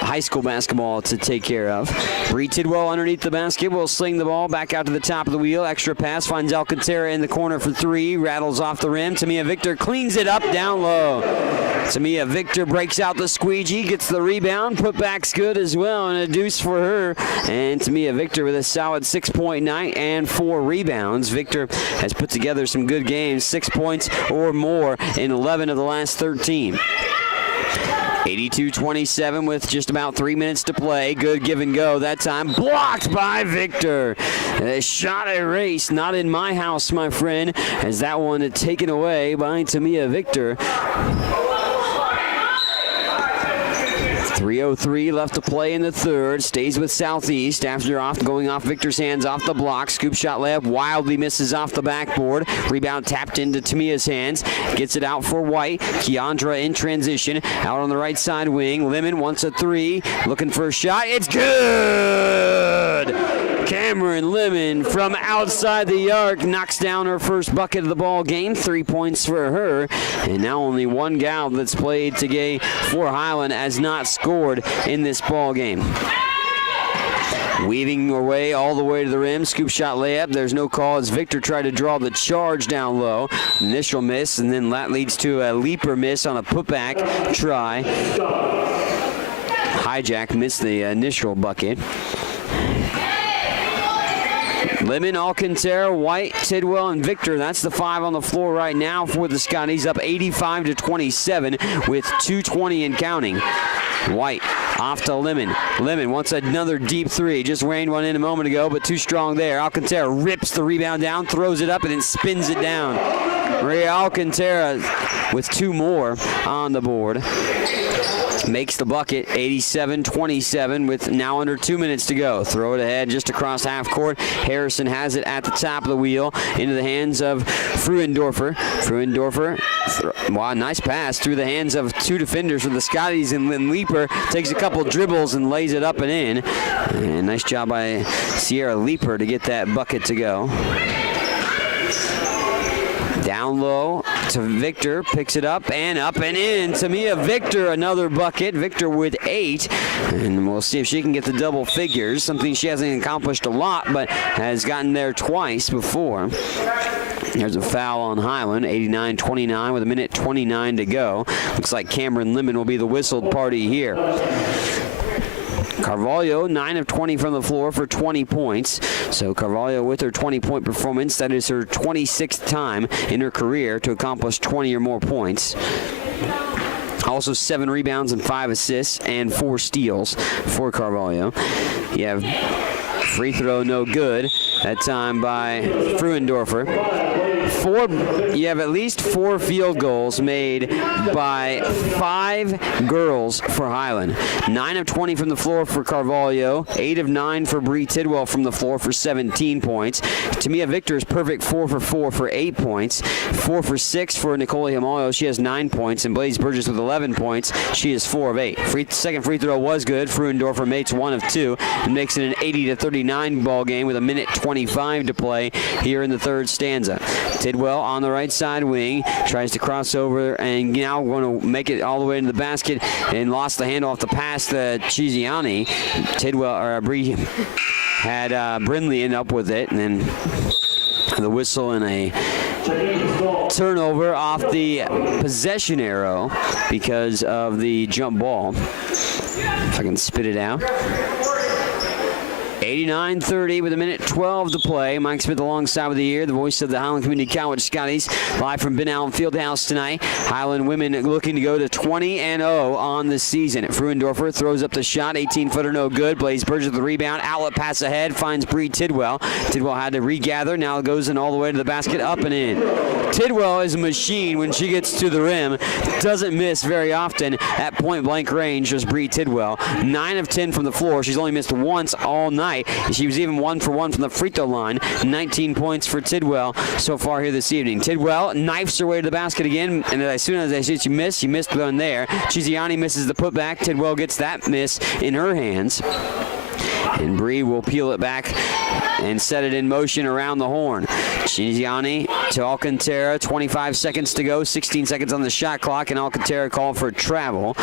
high school basketball to take care of. Bree Tidwell underneath the basket will sling the ball back out to the top of the wheel. Extra pass finds Alcantara in the corner for three. Rattles off the rim. Tamia Victor cleans it up down low. Tamia Victor breaks out the squeegee, gets the rebound. Putback's good as well, and a deuce for her. And Tamia Victor with a solid 6-point night and 4 rebounds. Victor has put together some good games, 6 points or more in 11 of the last 13. 82-27 with just about 3 minutes to play. Good give and go that time. Blocked by Victor. A shot erased. Not in my house, my friend, as that one taken away by Tamia Victor. 3:03 left to play in the third. Stays with Southeast after going off Victor's hands off the block. Scoop shot layup wildly misses off the backboard. Rebound tapped into Tamia's hands. Gets it out for White. Keandra in transition. Out on the right side wing. Lemon wants a three. Looking for a shot. It's good! Cameron Lemon from outside the arc knocks down her first bucket of the ball game. 3 points for her. And now only one gal that's played today for Highland has not scored in this ball game. Weaving her way all the way to the rim. Scoop shot layup. There's no call as Victor tried to draw the charge down low. Initial miss, and then that leads to a leaper miss on a putback try. Hijack missed the initial bucket. Lemon, Alcantara, White, Tidwell, and Victor. That's the 5 on the floor right now for the Scotties, up 85-27 with 2:20 and counting. White off to Lemon. Lemon wants another deep three. Just rained one in a moment ago, but too strong there. Alcantara rips the rebound down, throws it up, and then spins it down. Maria Alcantara with 2 more on the board. Makes the bucket, 87-27 with now under 2 minutes to go. Throw it ahead just across half court. Harrison has it at the top of the wheel into the hands of Fruendorfer. Wow, nice pass through the hands of 2 defenders for the Scotties, and Lynn Leaper takes a couple dribbles and lays it up and in. And nice job by Sierra Leaper to get that bucket to go. Down low to Victor, picks it up and in. Tamia Victor, another bucket. Victor with 8, and we'll see if she can get the double figures, something she hasn't accomplished a lot, but has gotten there twice before. There's a foul on Highland, 89-29 with 1:29 to go. Looks like Cameron Lemon will be the whistled party here. Carvalho, 9 of 20 from the floor for 20 points. So Carvalho with her 20-point performance, that is her 26th time in her career to accomplish 20 or more points. Also 7 rebounds and 5 assists and 4 steals for Carvalho. You have free throw no good, that time by Fruendorfer. You have at least 4 field goals made by 5 girls for Highland. 9 of 20 from the floor for Carvalho. 8 of 9 for Bree Tidwell from the floor for 17 points. Tamia Victor is perfect 4 for 4 for 8 points. 4 for 6 for Nicole Himalio. She has 9 points. And Blaze Burgess with 11 points. She is 4 of 8. Second free throw was good. Fruendorfer makes 1 of 2 and makes it an 80-39 ball game with 1:25 to play here in the third stanza. Tidwell on the right side wing tries to cross over and now going to make it all the way into the basket and lost the handle off the pass to Chiziani. Tidwell or Bree had Brindley end up with it, and then the whistle and a turnover off the possession arrow because of the jump ball. If I can spit it out. 89-30 with 1:12 to play. Mike Smith alongside with the ear, the voice of the Highland Community College Scotties, live from Ben Allen Fieldhouse tonight. Highland women looking to go to 20-0 on the season. Fruendorfer throws up the shot, 18-footer no good. Blaze Burgess with the rebound, outlet pass ahead, finds Bree Tidwell. Tidwell had to regather, now goes in all the way to the basket, up and in. Tidwell is a machine when she gets to the rim. Doesn't miss very often at point-blank range was Bree Tidwell. 9 of 10 from the floor. She's only missed once all night. She was even 1 for 1 from the free throw line. 19 points for Tidwell so far here this evening. Tidwell knifes her way to the basket again, and as soon as I see she missed one there. Chiziani misses the putback. Tidwell gets that miss in her hands. And Bree will peel it back and set it in motion around the horn. Chiziani to Alcantara, 25 seconds to go, 16 seconds on the shot clock, and Alcantara called for travel.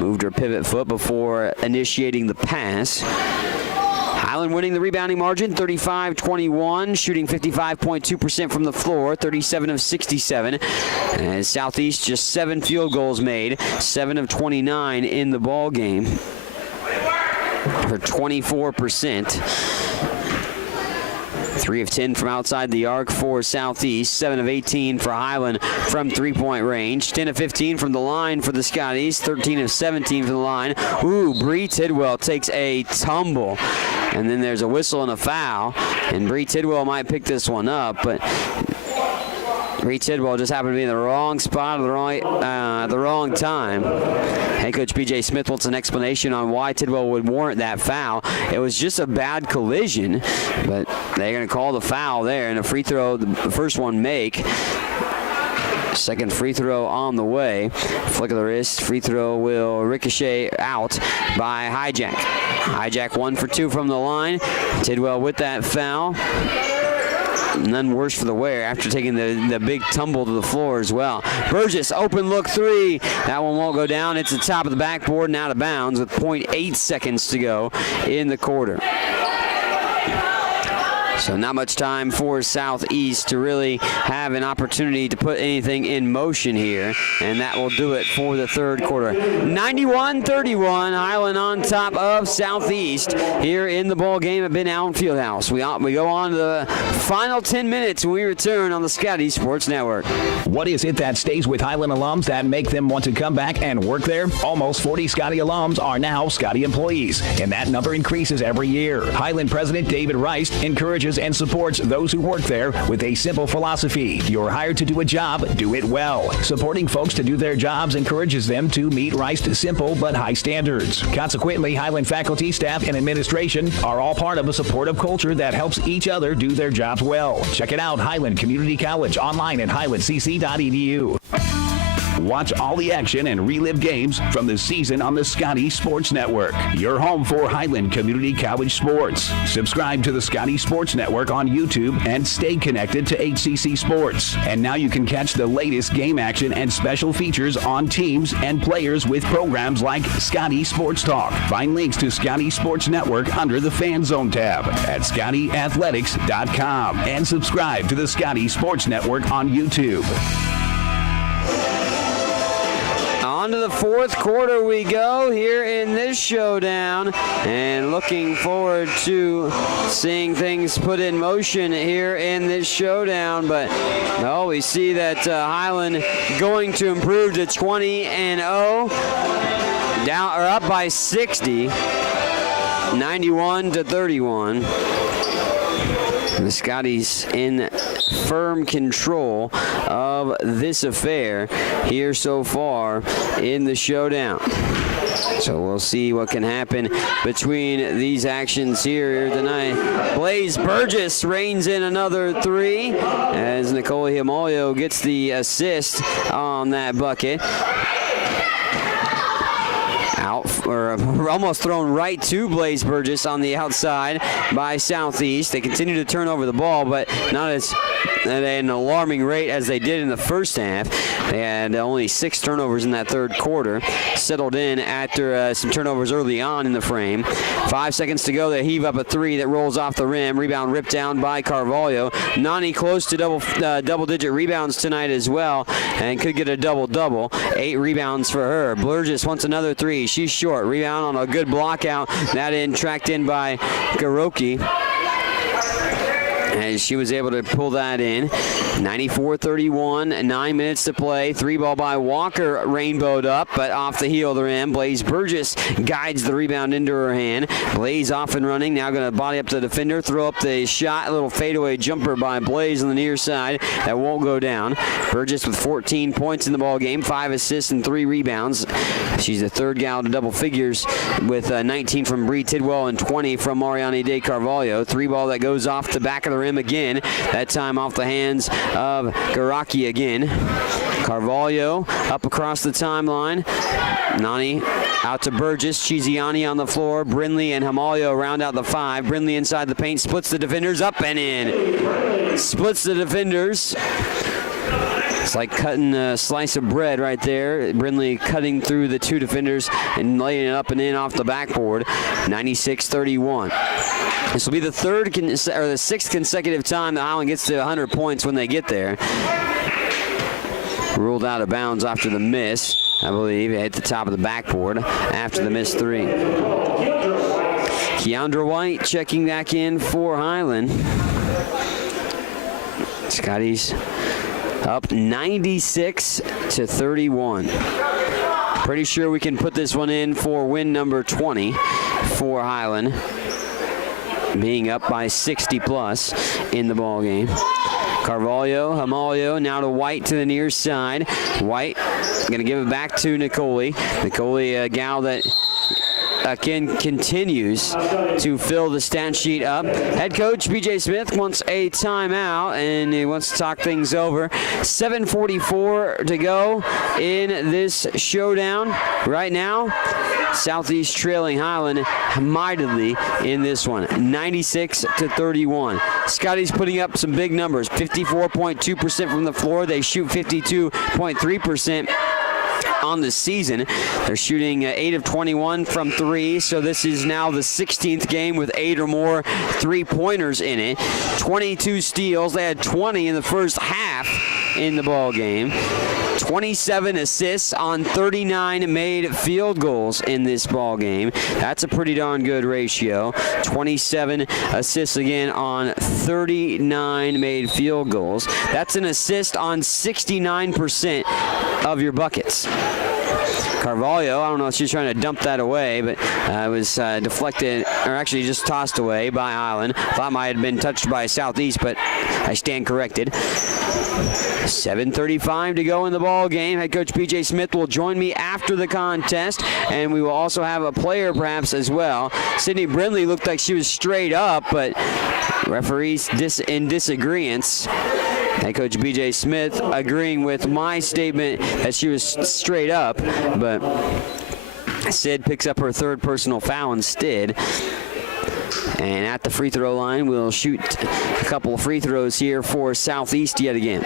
moved her pivot foot before initiating the pass. Highland winning the rebounding margin, 35-21, shooting 55.2% from the floor, 37 of 67. And Southeast just 7 field goals made, 7 of 29 in the ball game for 24%. 3 of 10 from outside the arc for Southeast, 7 of 18 for Highland from three-point range, 10 of 15 from the line for the Scotties, 13 of 17 from the line. Ooh, Bree Tidwell takes a tumble, and then there's a whistle and a foul, and Bree Tidwell might pick this one up, but Bree Tidwell just happened to be in the wrong spot at the wrong time. Head coach B.J. Smith wants an explanation on why Tidwell would warrant that foul. It was just a bad collision, but they're going to call the foul there, and a free throw, the first one make. Second free throw on the way. Flick of the wrist. Free throw will ricochet out by Hijack. Hijack 1 for 2 from the line. Tidwell with that foul. None worse for the wear after taking the big tumble to the floor as well. Burgess, open look 3. That one won't go down. It's the top of the backboard and out of bounds with 0.8 seconds to go in the quarter. So not much time for Southeast to really have an opportunity to put anything in motion here, and that will do it for the third quarter. 91-31, Highland on top of Southeast here in the ball game at Ben Allen Fieldhouse. We go on to the final 10 minutes when we return on the Scotty Sports Network. What is it that stays with Highland alums that make them want to come back and work there? Almost 40 Scotty alums are now Scotty employees, and that number increases every year. Highland President David Rice encourages and supports those who work there with a simple philosophy. You're hired to do a job, do it well. Supporting folks to do their jobs encourages them to meet Rice's simple but high standards. Consequently, Highland faculty, staff, and administration are all part of a supportive culture that helps each other do their jobs well. Check it out, Highland Community College, online at highlandcc.edu. Watch all the action and relive games from the season on the Scotty Sports Network, your home for Highland Community College sports. Subscribe to the Scotty Sports Network on YouTube and stay connected to HCC Sports. And now you can catch the latest game action and special features on teams and players with programs like Scotty Sports Talk. Find links to Scotty Sports Network under the Fan Zone tab at ScottyAthletics.com and subscribe to the Scotty Sports Network on YouTube. On to the fourth quarter we go here in this showdown, and looking forward to seeing things put in motion here in this showdown. But no, we see that Highland going to improve to 20-0, down or up by 60, 91-31. The Scotties in firm control of this affair here so far in the showdown. So we'll see what can happen between these actions here tonight. Blaze Burgess reins in another 3 as Nicole Himalio gets the assist on that bucket. Almost thrown right to Blaze Burgess on the outside by Southeast. They continue to turn over the ball, but not at an alarming rate as they did in the first half. They had only 6 turnovers in that third quarter. Settled in after some turnovers early on in the frame. 5 seconds to go. They heave up a 3 that rolls off the rim. Rebound ripped down by Carvalho. Nani close to double-digit rebounds tonight as well, and could get a double-double. 8 rebounds for her. Burgess wants another 3. She's short. Rebound on a good block out. That tracked in by Garoki, as she was able to pull that in. 94-31, 9 minutes to play. 3 ball by Walker, rainbowed up, but off the heel of the rim. Blaze Burgess guides the rebound into her hand. Blaze off and running, now going to body up the defender, throw up the shot. A little fadeaway jumper by Blaze on the near side. That won't go down. Burgess with 14 points in the ball game, 5 assists and 3 rebounds. She's the third gal to double figures with 19 from Bree Tidwell and 20 from Mariani De Carvalho. 3 ball that goes off the back of the rim again, that time off the hands of Garaki again. Carvalho up across the timeline. Nani out to Burgess. Chiziani on the floor. Brindley and Himalio round out the 5. Brindley inside the paint, splits the defenders up and in. Splits the defenders. It's like cutting a slice of bread right there. Brindley cutting through the two defenders and laying it up and in off the backboard. 96-31. This will be the sixth consecutive time that Highland gets to 100 points when they get there. Ruled out of bounds after the miss, I believe. It hit the top of the backboard after the missed three. Keandra White checking back in for Highland. Scotty's up 96-31. Pretty sure we can put this one in for win number 20 for Highland, being up by 60 plus in the ball game. Carvalho, Hamalio, now to White to the near side. White going to give it back to Nicoli. Nicoli, a gal that again continues to fill the stat sheet up. Head coach B.J. Smith wants a timeout, and he wants to talk things over. 7:44 to go in this showdown. Right now, Southeast trailing Highland mightily in this one, 96-31. Scotty's putting up some big numbers, 54.2% from the floor. They shoot 52.3% on the season. They're shooting 8 of 21 from 3, so this is now the 16th game with 8 or more three-pointers in it. 22 steals. They had 20 in the first half in the ball game. 27 assists on 39 made field goals in this ball game. That's a pretty darn good ratio. 27 assists again on 39 made field goals. That's an assist on 69% of your buckets. Carvalho, I don't know if she's trying to dump that away, but it was deflected, or actually just tossed away by Highland. Thought might have been touched by Southeast, but I stand corrected. 7:35 to go in the ball game. Head coach B.J. Smith will join me after the contest, and we will also have a player perhaps as well. Sydney Brindley looked like she was straight up, but referees in disagreeance. Head coach B.J. Smith agreeing with my statement that she was straight up, but Sid picks up her third personal foul instead. And at the free throw line, we'll shoot a couple of free throws here for Southeast yet again.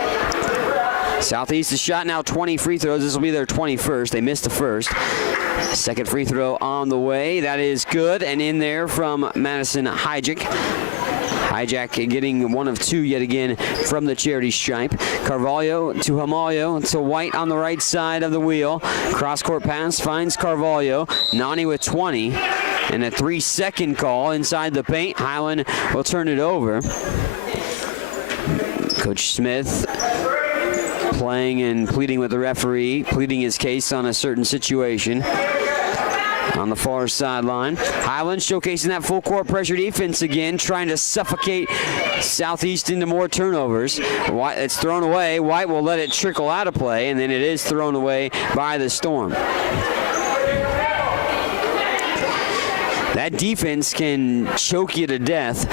Southeast has shot now 20 free throws. This will be their 21st. They missed the first. Second free throw on the way. That is good. And in there from Madison Hijack. Hijack getting 1 of 2 yet again from the charity stripe. Carvalho to Hamalio to White on the right side of the wheel. Cross-court pass finds Carvalho. Nani with 20. And a 3-second call inside the paint. Highland will turn it over. Coach Smith playing and pleading with the referee, pleading his case on a certain situation on the far sideline. Highland showcasing that full court pressure defense again, trying to suffocate Southeast into more turnovers. White, it's thrown away. White will let it trickle out of play, and then it is thrown away by the Storm. That defense can choke you to death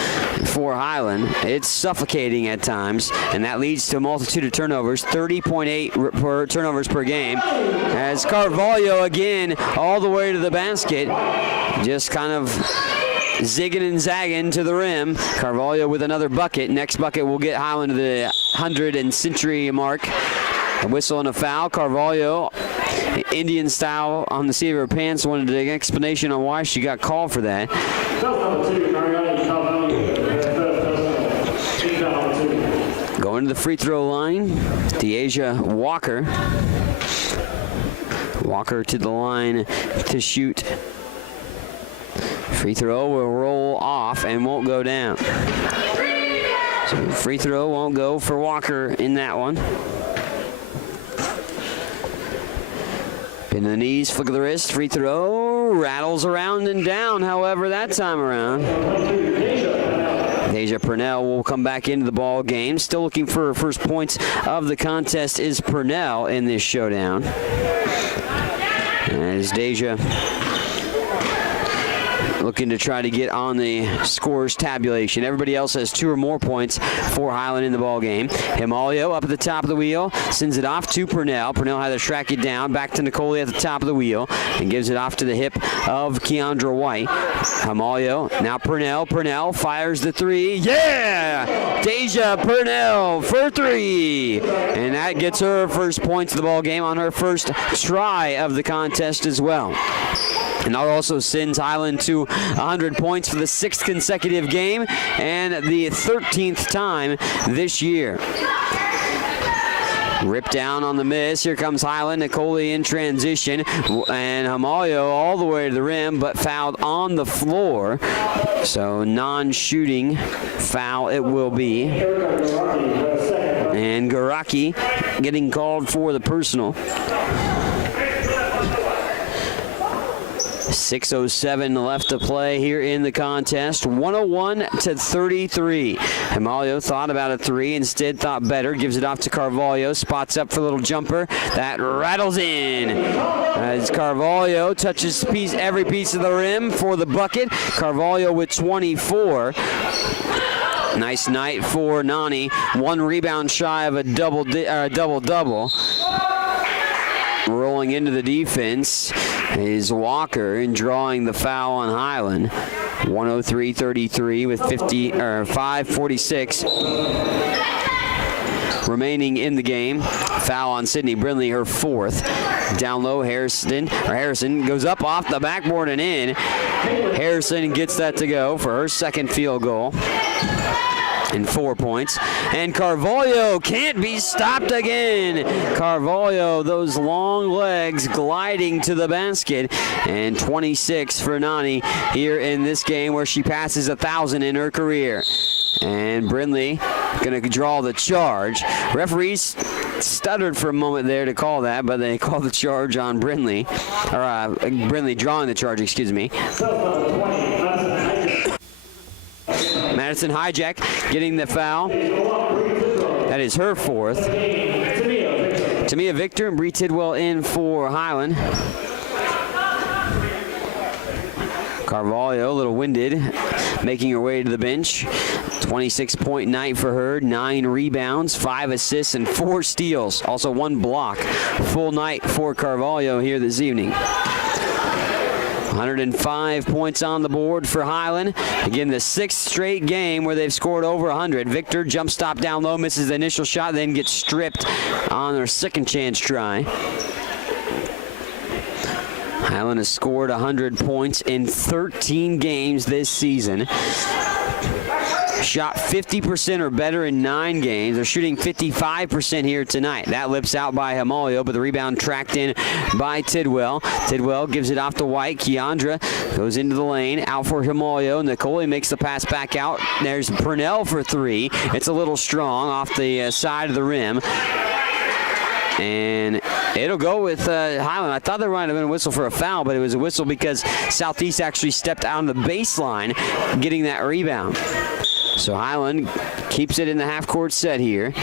for Highland. It's suffocating at times, and that leads to a multitude of turnovers, 30.8 turnovers per game. As Carvalho again all the way to the basket, just kind of zigging and zagging to the rim. Carvalho with another bucket. Next bucket will get Highland to the 100 and century mark. A whistle and a foul. Carvalho, Indian style on the seat of her pants, wanted an explanation on why she got called for that. Going to the free throw line, Deasia Walker. Walker to the line to shoot. Free throw will roll off and won't go down. So free throw won't go for Walker in that one. Pin to the knees, flick of the wrist, free throw, rattles around and down, however, that time around. Deja Purnell will come back into the ball game. Still looking for her first points of the contest is Purnell in this showdown. As Deja looking to try to get on the scores tabulation. Everybody else has 2 or more points for Highland in the ball game. Himalio up at the top of the wheel, sends it off to Purnell. Purnell had to track it down, back to Nicole at the top of the wheel, and gives it off to the hip of Keandra White. Himalio, now Purnell. Purnell fires the 3. Yeah! Deja Purnell for 3. And that gets her first points of the ball game on her first try of the contest as well. And that also sends Highland to 100 points for the 6th consecutive game and the 13th time this year. Ripped down on the miss. Here comes Highland. Nicole in transition. And Himalio all the way to the rim, but fouled on the floor. So non-shooting foul it will be. And Garaki getting called for the personal. 6:07 left to play here in the contest. 101-33. Himalio thought about a 3, instead thought better. Gives it off to Carvalho. Spots up for a little jumper. That rattles in. As Carvalho touches every piece of the rim for the bucket. Carvalho with 24. Nice night for Nani. 1 rebound shy of a double-double. Rolling into the defense is Walker and drawing the foul on Highland. 103-33 with 5:46 remaining in the game. Foul on Sydney Brindley, her 4th. Down low, Harrison goes up off the backboard and in. Harrison gets that to go for her 2nd field goal. And 4 points. And Carvalho can't be stopped again. Carvalho, those long legs gliding to the basket. And 26 for Nani here in this game where she passes 1,000 in her career. And Brindley going to draw the charge. Referees stuttered for a moment there to call that, but they called the charge on Brindley. Or Brindley drawing the charge, excuse me. Madison Hijack getting the foul. That is her 4th. Tamia Victor and Bree Tidwell in for Highland. Carvalho, a little winded, making her way to the bench. 26-point night for her, 9 rebounds, 5 assists, and 4 steals. Also 1 block. Full night for Carvalho here this evening. 105 points on the board for Highland. Again, the 6th straight game where they've scored over 100. Victor jump stop down low, misses the initial shot, then gets stripped on their 2nd chance try. Highland has scored 100 points in 13 games this season. Shot 50% or better in 9 games. They're shooting 55% here tonight. That lips out by Himalio, but the rebound tracked in by Tidwell. Tidwell gives it off to White. Keandra goes into the lane. Out for Himalio. Nicole makes the pass back out. There's Purnell for 3. It's a little strong off the side of the rim. And it'll go with Highland. I thought there might have been a whistle for a foul, but it was a whistle because Southeast actually stepped out on the baseline getting that rebound. So Highland keeps it in the half-court set here.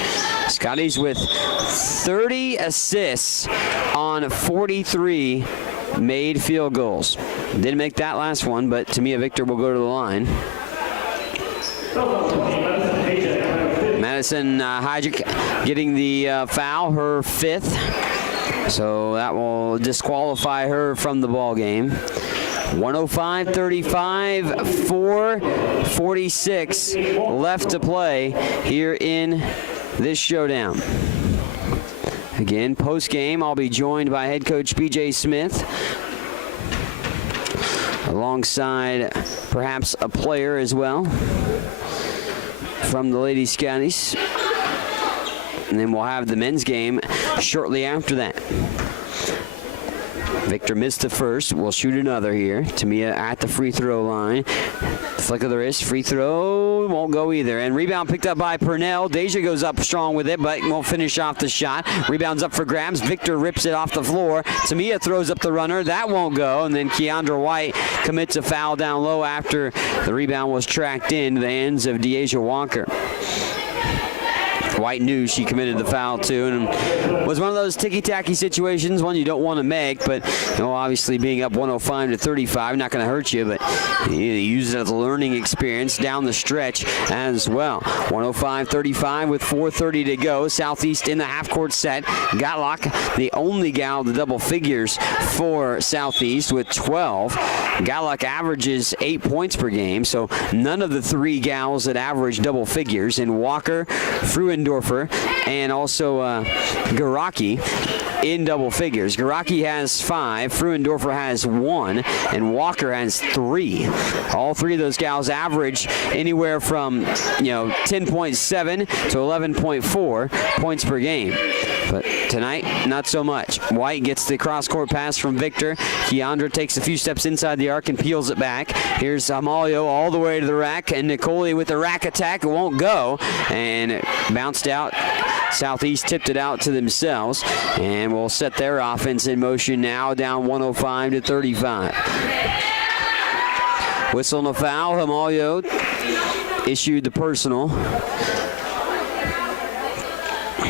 Scotties with 30 assists on 43 made field goals. Didn't make that last one, but Tamia Victor will go to the line. Madison Hijack getting the foul, her 5th. So that will disqualify her from the ball game. 105-35, 4:46 left to play here in this showdown. Again, post-game, I'll be joined by head coach P.J. Smith, alongside perhaps a player as well from the Lady Scotties. And then we'll have the men's game shortly after that. Victor missed the first. We'll shoot another here. Tamia at the free throw line. Flick of the wrist. Free throw won't go either. And rebound picked up by Purnell. Deja goes up strong with it, but won't finish off the shot. Rebounds up for grabs. Victor rips it off the floor. Tamia throws up the runner. That won't go. And then Keandra White commits a foul down low after the rebound was tracked into the hands of Deja Walker. White knew she committed the foul too, and it was one of those ticky-tacky situations, one you don't want to make, but obviously being up 105-35, not going to hurt you, but you use it as a learning experience down the stretch as well. 105-35 with 4:30 to go. Southeast in the half-court set. Gatlock, the only gal to double figures for Southeast with 12. Gatlock averages 8 points per game, so none of the 3 gals that average double figures. And Walker, Fruendorfer, and also Garaki in double figures. Garaki has 5, Fruendorfer has 1, and Walker has 3. All 3 of those gals average anywhere from 10.7 to 11.4 points per game. But tonight, not so much. White gets the cross-court pass from Victor. Keandra takes a few steps inside the arc and peels it back. Here's Amalio all the way to the rack, and Nicole with the rack attack. It won't go, and it bounced out. Southeast tipped it out to themselves, and will set their offense in motion now, down 105-35. Whistle and a foul. Amalio issued the personal.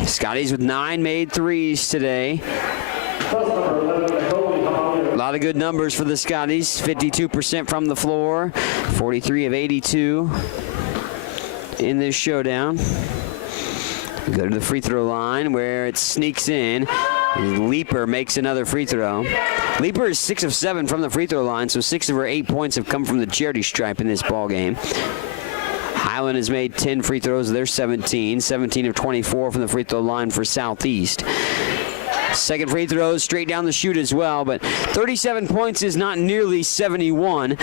Scotties with 9 made threes today. A lot of good numbers for the Scotties. 52% from the floor, 43 of 82 in this showdown. Go to the free throw line where it sneaks in. Leaper makes another free throw. Leaper is 6 of 7 from the free throw line, so 6 of her 8 points have come from the charity stripe in this ball game. Highland has made 10 free throws. They're 17 of 24 from the free throw line for Southeast. Second free throws straight down the chute as well, but 37 points is not nearly 71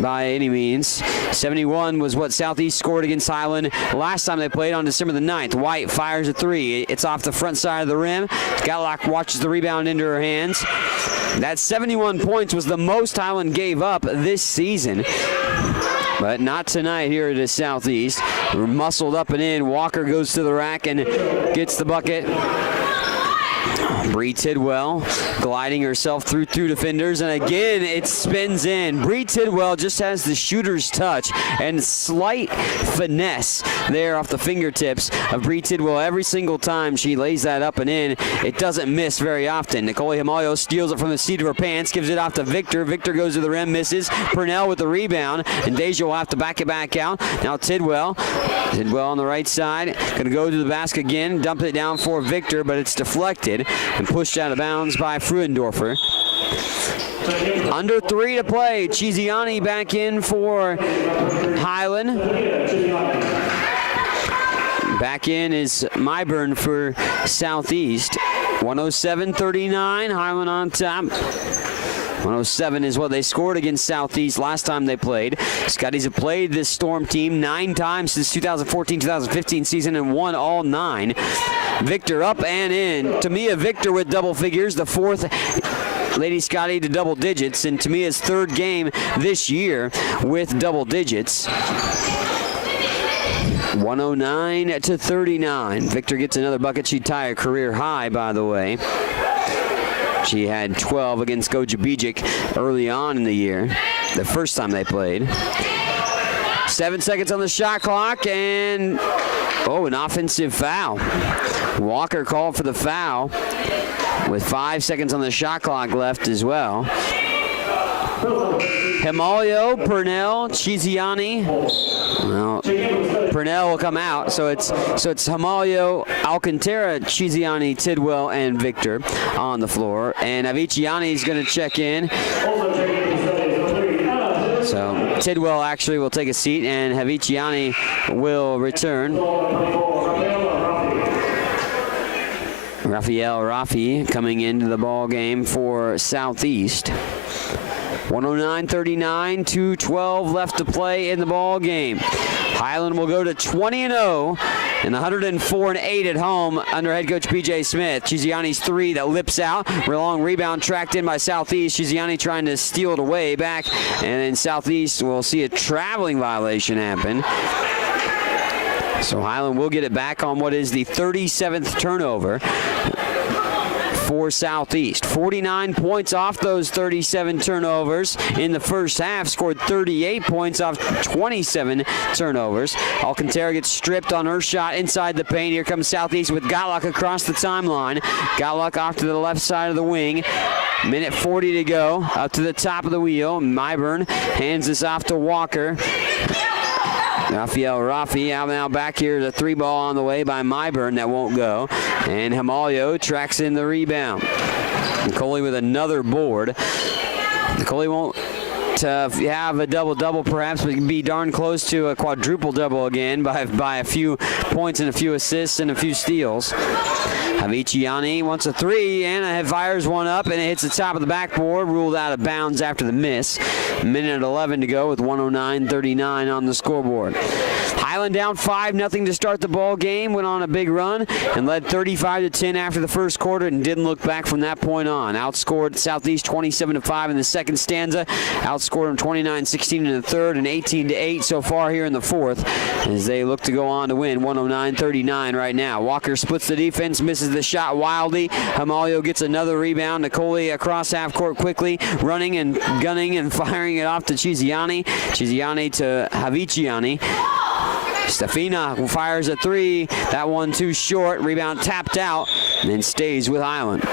by any means. 71 was what Southeast scored against Highland last time they played on December the 9th. White fires a 3. It's off the front side of the rim. Gatlock watches the rebound into her hands. That 71 points was the most Highland gave up this season. But not tonight here at Southeast. Muscled up and in. Walker goes to the rack and gets the bucket. Bree Tidwell gliding herself through 2 defenders, and again it spins in. Bree Tidwell just has the shooter's touch and slight finesse there off the fingertips of Bree Tidwell. Every single time she lays that up and in, it doesn't miss very often. Nicole Himalio steals it from the seat of her pants, gives it off to Victor. Victor goes to the rim, misses. Purnell with the rebound, and Deja will have to back it back out. Now Tidwell on the right side, gonna go to the basket again, dump it down for Victor, but it's deflected and pushed out of bounds by Fruendorfer. Under 3 to play. Chiziani back in for Highland. Back in is Myburn for Southeast. 107-39, Highland on top. 107 is what they scored against Southeast last time they played. Scotties have played this Storm team 9 times since 2014-2015 season and won all 9. Victor up and in. Tamia Victor with double figures, the 4th Lady Scotty to double digits, and Tamia's 3rd game this year with double digits. 109-39. Victor gets another bucket. She'd tie a career high, by the way. She had 12 against Goja Bijic early on in the year, the first time they played. 7 seconds on the shot clock, and an offensive foul. Walker called for the foul with 5 seconds on the shot clock left as well. Himalio, Purnell, Chiziani. Well, Purnell will come out, so it's Himalio, Alcantara, Chiziani, Tidwell, and Victor on the floor. And Aviciani is going to check in. So Tidwell actually will take a seat, and Aviciani will return. Rafael Rafi coming into the ball game for Southeast. 109-39, 2:12 left to play in the ball game. Highland will go to 20-0 and 104-8 at home under head coach PJ Smith. Chiziani's 3 that lips out. Long rebound tracked in by Southeast. Chiziani trying to steal it away back, and then Southeast will see a traveling violation happen. So Highland will get it back on what is the 37th turnover. for Southeast. 49 points off those 37 turnovers in the first half. Scored 38 points off 27 turnovers. Alcantara gets stripped on her shot inside the paint. Here comes Southeast with Gotluck across the timeline. Gotluck off to the left side of the wing. Minute 40 to go. Up to the top of the wheel. Myburn hands this off to Walker. Rafael Rafi out now back here. The 3-ball on the way by Myburn that won't go. And Hamalio tracks in the rebound. Nicole with another board. Nicole won't have a double-double perhaps, but can be darn close to a quadruple-double again by a few points and a few assists and a few steals. Aviciani wants a three and fires one up, and it hits the top of the backboard, ruled out of bounds after the miss. Minute 11 to go with 109-39 on the scoreboard. Highland down 5-0 to start the ball game, went on a big run and led 35-10 after the first quarter and didn't look back from that point on. Outscored Southeast 27-5 in the second stanza, outscored them 29-16 in the third and 18-8 so far here in the fourth as they look to go on to win 109-39 right now. Walker splits the defense, misses the shot wildly. Hamalio gets another rebound. Nicole across half court quickly, running and gunning and firing it off to Chiziani. Chiziani to Haviciani. Stefina fires a three. That one too short. Rebound tapped out and then stays with Highland.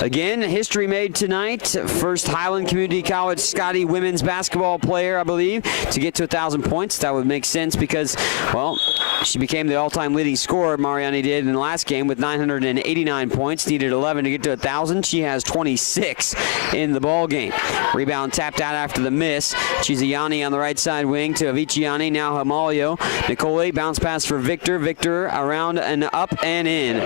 Again, history made tonight. First Highland Community College Scotty women's basketball player, I believe, to get to 1,000 points. That would make sense because, well, she became the all-time leading scorer, Mariani did, in the last game with 989 points. Needed 11 to get to 1,000. She has 26 in the ball game. Rebound tapped out after the miss. Chiziani on the right side wing to Aviciani. Now Hamalio. Nicole bounce pass for Victor. Victor around and up and in.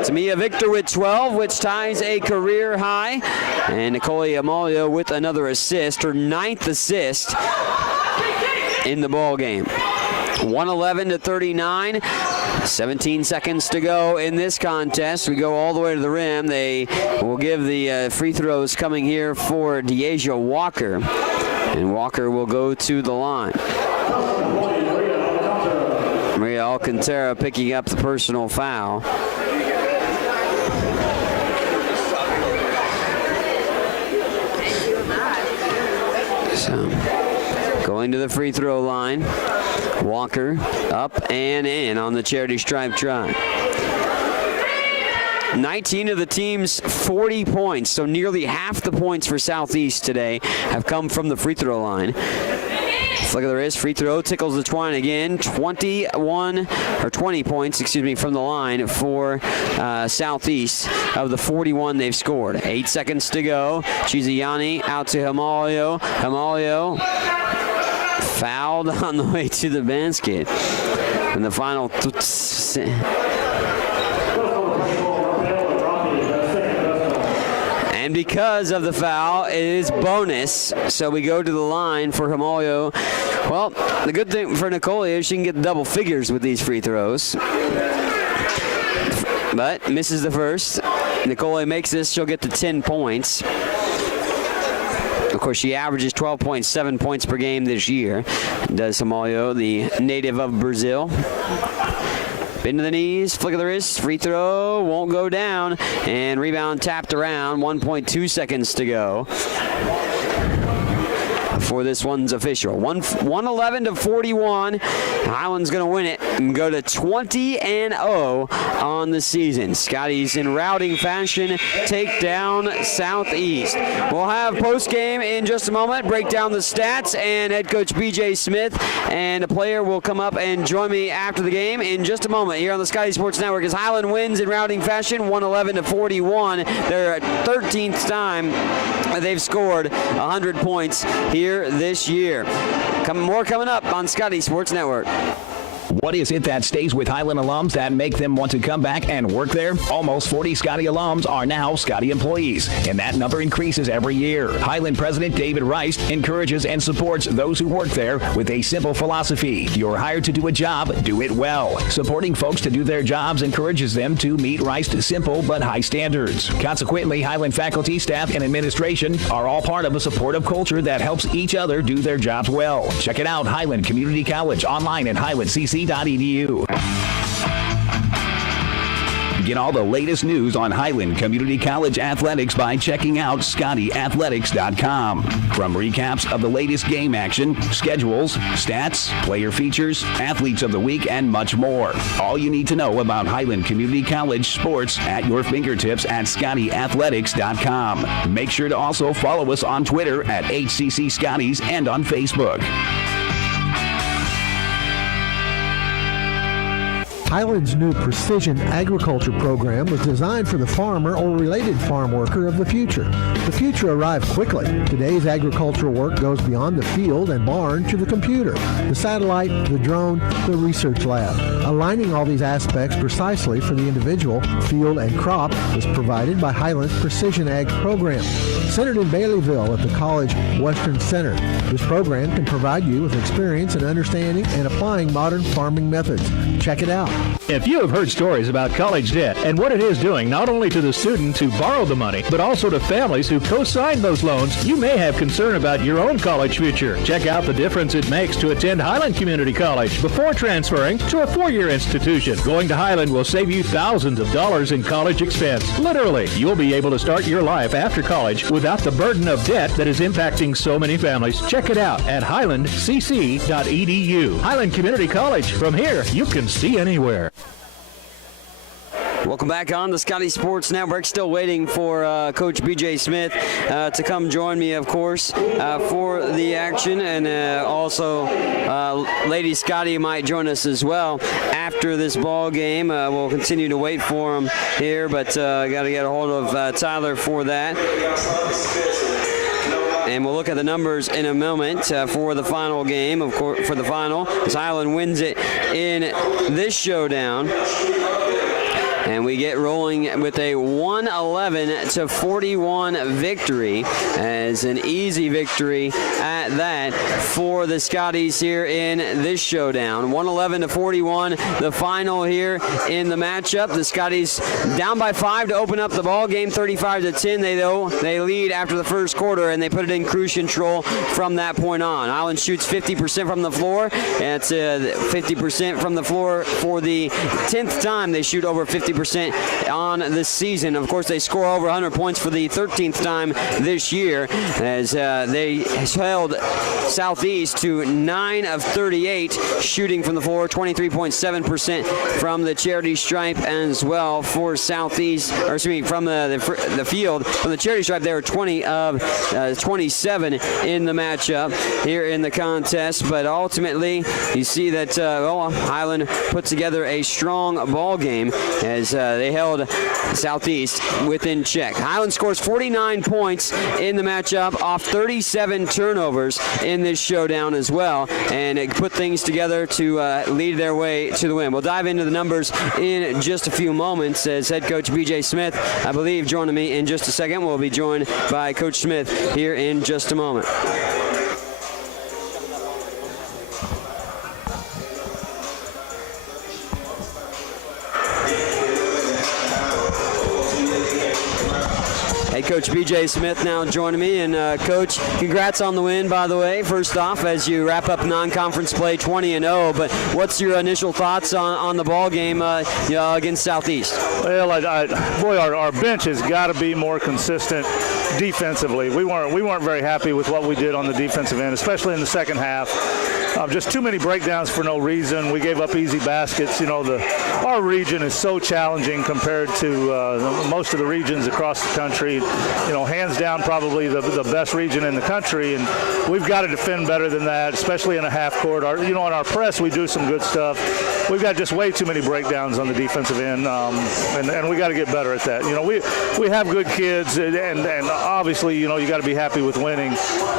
Tamia Victor with 12, which ties a career high. And Nicole Hamalio with another assist, her 9th assist in the ball game. 111-39. 17 seconds to go in this contest. We go all the way to the rim. They will give the free throws coming here for Deasia Walker. And Walker will go to the line. Maria Alcantara picking up the personal foul. So, going to the free throw line. Walker up and in on the charity stripe try. 19 of the team's 40 points, so nearly half the points for Southeast today have come from the free throw line. Look at the wrist, free throw, tickles the twine again. 20 points, from the line for Southeast of the 41 they've scored. 8 seconds to go. Chiziani out to Hamalio. Hamalio fouled on the way to the basket. And the final and because of the foul, it is bonus. So we go to the line for Hamalio. Well, the good thing for Nicole is she can get double figures with these free throws. But misses the first. Nicole makes this, she'll get to 10 points. Of course, she averages 12.7 points per game this year. Does Hamalio, the native of Brazil. Bend to the knees, flick of the wrist, free throw, won't go down, and rebound tapped around, 1.2 seconds to go before this one's official. 111-41. Highland's going to win it and go to 20-0 on the season. Scotty's in routing fashion take down Southeast. We'll have post-game in just a moment, break down the stats, and head coach B.J. Smith and a player will come up and join me after the game in just a moment here on the Scotty Sports Network as Highland wins in routing fashion, 111-41. Their 13th time they've scored 100 points here this year. More coming up on Scotty Sports Network. What is it that stays with Highland alums that make them want to come back and work there? Almost 40 Scotty alums are now Scotty employees, and that number increases every year. Highland President David Rice encourages and supports those who work there with a simple philosophy. You're hired to do a job, do it well. Supporting folks to do their jobs encourages them to meet Rice's simple but high standards. Consequently, Highland faculty, staff, and administration are all part of a supportive culture that helps each other do their jobs well. Check it out, Highland Community College, online at highlandcc.edu. Get all the latest news on Highland Community College athletics by checking out ScottyAthletics.com. From recaps of the latest game action, schedules, stats, player features, athletes of the week, and much more. All you need to know about Highland Community College sports at your fingertips at ScottyAthletics.com. Make sure to also follow us on Twitter at HCC Scotties and on Facebook. Highland's new precision agriculture program was designed for the farmer or related farm worker of the future. The future arrived quickly. Today's agricultural work goes beyond the field and barn to the computer, the satellite, the drone, the research lab. Aligning all these aspects precisely for the individual, field, and crop is provided by Highland's Precision Ag program. Centered in Baileyville at the College Western Center, this program can provide you with experience in understanding and applying modern farming methods. Check it out. If you have heard stories about college debt and what it is doing not only to the student who borrowed the money, but also to families who co-signed those loans, you may have concern about your own college future. Check out the difference it makes to attend Highland Community College before transferring to a four-year institution. Going to Highland will save you thousands of dollars in college expense. Literally, you'll be able to start your life after college without the burden of debt that is impacting so many families. Check it out at highlandcc.edu. Highland Community College. From here, you can see anywhere. Welcome back on the Scotty Sports Network. Still waiting for Coach B.J. Smith to come join me, of course, for the action. And also, Lady Scotty might join us as well after this ball game. We'll continue to wait for him here, but got to get a hold of Tyler for that. And we'll look at the numbers in a moment for the final game, of course, for the final, as Highland wins it in this showdown. And we get rolling with a 111-41 victory, as an easy victory at that for the Scotties here in this showdown. 111-41, the final here in the matchup. The Scotties down by 5 to open up the ball game, 35-10. They lead after the first quarter, and they put it in cruise control from that point on. Highland shoots 50% from the floor. That's 50% from the floor for the 10th time they shoot over 50% on this season. Of course, they score over 100 points for the 13th time this year, as they held Southeast to 9 of 38 shooting from the floor, 23.7% from the charity stripe as well for Southeast, or excuse me, from the field. From the charity stripe, they were 20 of 27 in the matchup here in the contest. But ultimately, you see that Highland put together a strong ball game as they held Southeast within check. Highland scores 49 points in the matchup off 37 turnovers in this showdown as well, and it put things together to lead their way to the win. We'll dive into the numbers in just a few moments as head coach B.J. Smith, I believe, joining me in just a second. We'll be joined by Coach Smith here in just a moment. Coach B.J. Smith now joining me. And Coach, congrats on the win, by the way, first off, as you wrap up non-conference play 20-0. But what's your initial thoughts on the ball game against Southeast? Well, our bench has got to be more consistent defensively. We weren't very happy with what we did on the defensive end, especially in the second half. Just too many breakdowns for no reason. We gave up easy baskets. Our region is so challenging compared to most of the regions across the country. Hands down, probably the best region in the country, and we've got to defend better than that, especially in a half court. On our press, we do some good stuff. We've got just way too many breakdowns on the defensive end, and we got to get better at that. We have good kids, and obviously, you got to be happy with winning,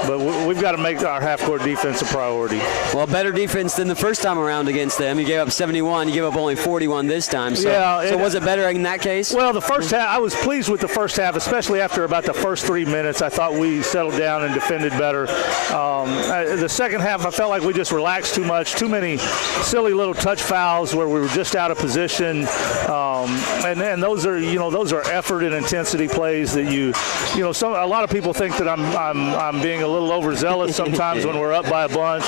but we've got to make our half court defense a priority. Well, better defense than the first time around against them. You gave up 71. You gave up only 41 this time. So, yeah, so was it better in that case? Well, the first half, I was pleased with the first half, especially after about the first 3 minutes. I thought we settled down and defended better. The second half, I felt like we just relaxed too much. Too many silly little touch fouls fouls where we were just out of position, and those are effort and intensity plays that a lot of people think that I'm being a little overzealous sometimes when we're up by a bunch,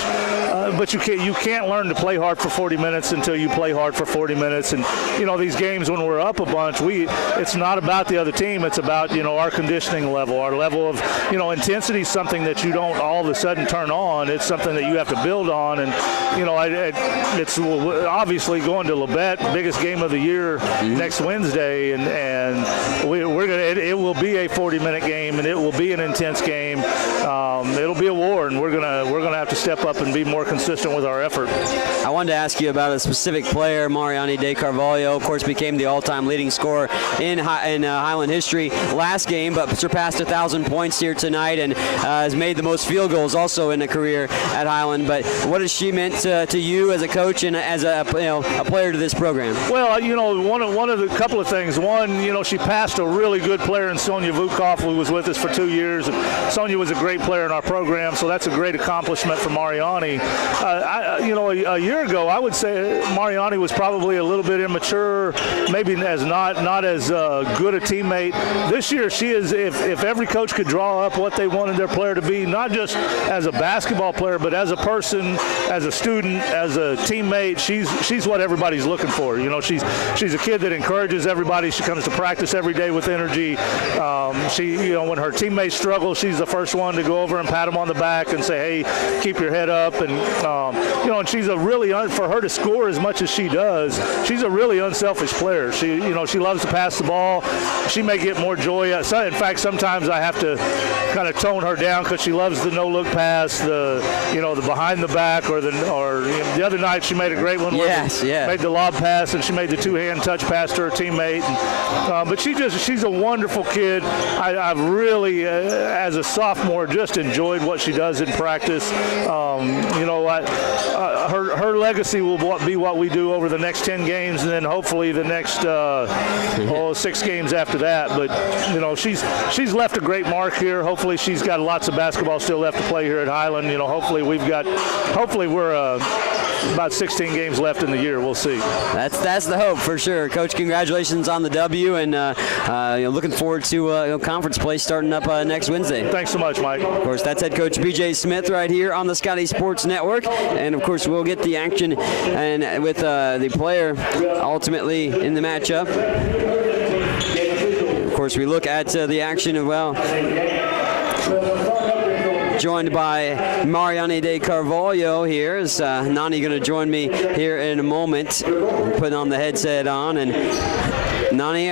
but you can't learn to play hard for 40 minutes until you play hard for 40 minutes. And these games when we're up a bunch, it's not about the other team. It's about our conditioning level, our level of intensity is something that you don't all of a sudden turn on. It's something that you have to build on. And it's obviously going to Labette, biggest game of the year next Wednesday, and it will be a 40-minute game, and it will be an intense game. It'll be a war, and we're gonna have to step up and be more consistent with our effort. I wanted to ask you about a specific player. Mariani De Carvalho, of course, became the all-time leading scorer in Highland history last game, but surpassed 1,000 points here tonight, and has made the most field goals also in a career at Highland. But what has she meant to you as a coach and as a player to this program? Well, one of the couple of things. One, she passed a really good player in Sonia Vukov, who was with us for 2 years. And Sonia was a great player in our program, so that's a great accomplishment for Mariani. A year ago, I would say Mariani was probably a little bit immature, maybe not as good a teammate. This year, she is. If every coach could draw up what they wanted their player to be, not just as a basketball player, but as a person, as a student, as a teammate, she's what everybody's looking for. She's a kid that encourages everybody. She comes to practice every day with energy. When her teammates struggle, she's the first one to go over and pat them on the back and say, "Hey, keep your head up." And and she's a really for her to score as much as she does, she's a really unselfish player. She loves to pass the ball. She may get more joy. In fact, sometimes I have to kind of tone her down because she loves the no-look pass, the behind the back, or the other night she made a great one. Made the lob pass, and she made the two-hand touch pass to her teammate. But she's a wonderful kid. I've really, as a sophomore, just enjoyed what she does in practice. Her legacy will be what we do over the next 10 games, and then hopefully the next 6 games after that. But she's left a great mark here. Hopefully she's got lots of basketball still left to play here at Highland. Hopefully we're about 16 games left in the year. We'll see. That's the hope for sure. Coach, congratulations on the W, and looking forward to conference play starting up next Wednesday. Thanks so much, Mike. Of course, that's head coach B.J. Smith right here on the Scotty Sports Network, and of course we'll get the action and with the player ultimately in the matchup. Of course, we look at the action as well. Joined by Mariani De Carvalho here. Is Nani going to join me here in a moment? Putting on the headset on. And Nani,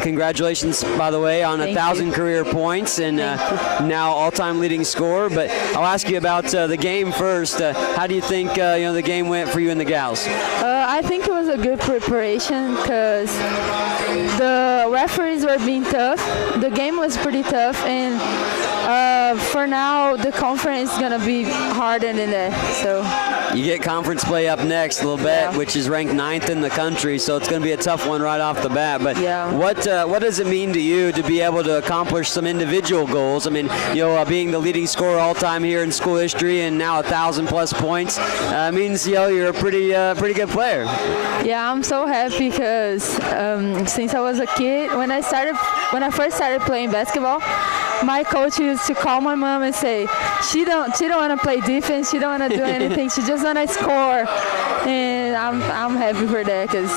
congratulations, by the way, on 1,000 career points and now all-time leading scorer. But I'll ask you about the game first. How do you think the game went for you and the gals? I think it was a good preparation because the referees were being tough. The game was pretty tough, and for now, the conference is going to be harder than that. So you get conference play up next, Labette, which is ranked 9th in the country, so it's going to be a tough one right off the bat. But what does it mean to you to be able to accomplish some individual goals? I mean, being the leading scorer all time here in school history and now 1,000+ points means you're a pretty good player. Yeah, I'm so happy because since I was a kid, when I first started playing basketball, my coach used to call my mom and say, she don't want to play defense, she don't want to do anything, she just want to score. And I'm happy for that because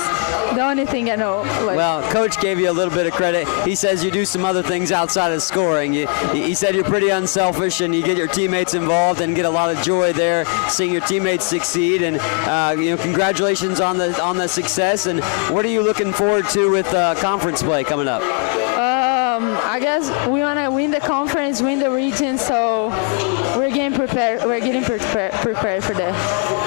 the only thing I know. Well, coach gave you a little bit of credit. He says you do some other things outside of scoring. He said you're pretty unselfish and you get your teammates involved and get a lot of joy there seeing your teammates succeed. And congratulations on the success. And what are you looking forward to with conference play coming up? I guess we want to win the conference, win the region, so we're getting prepared. We're getting prepared for that.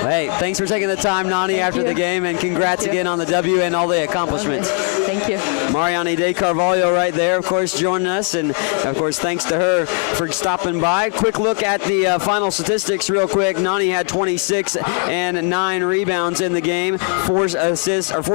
Hey, thanks for taking the time, Nani, after the game, and congrats again on the W and all the accomplishments. Thank Thank you. Mariani De Carvalho right there, of course, joining us. And, of course, thanks to her for stopping by. Quick look at the final statistics real quick. Nani had 26 and 9 rebounds in the game. 4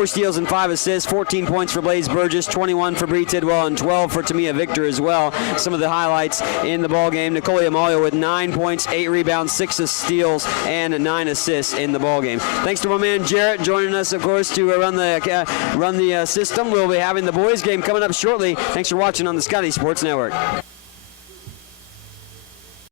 steals and 5 assists. 14 points for Blaze Burgess, 21 for Bree Tidwell, and 12 for Tamia Victor as well. Some of the highlights in the ball game. Nicole Amalia with 9 points, 8 rebounds, 6 steals, and 9 assists in the ball game. Thanks to my man Jarrett joining us, of course, to run the system. We'll be having the boys game coming up shortly. Thanks for watching on the Scotty Sports Network.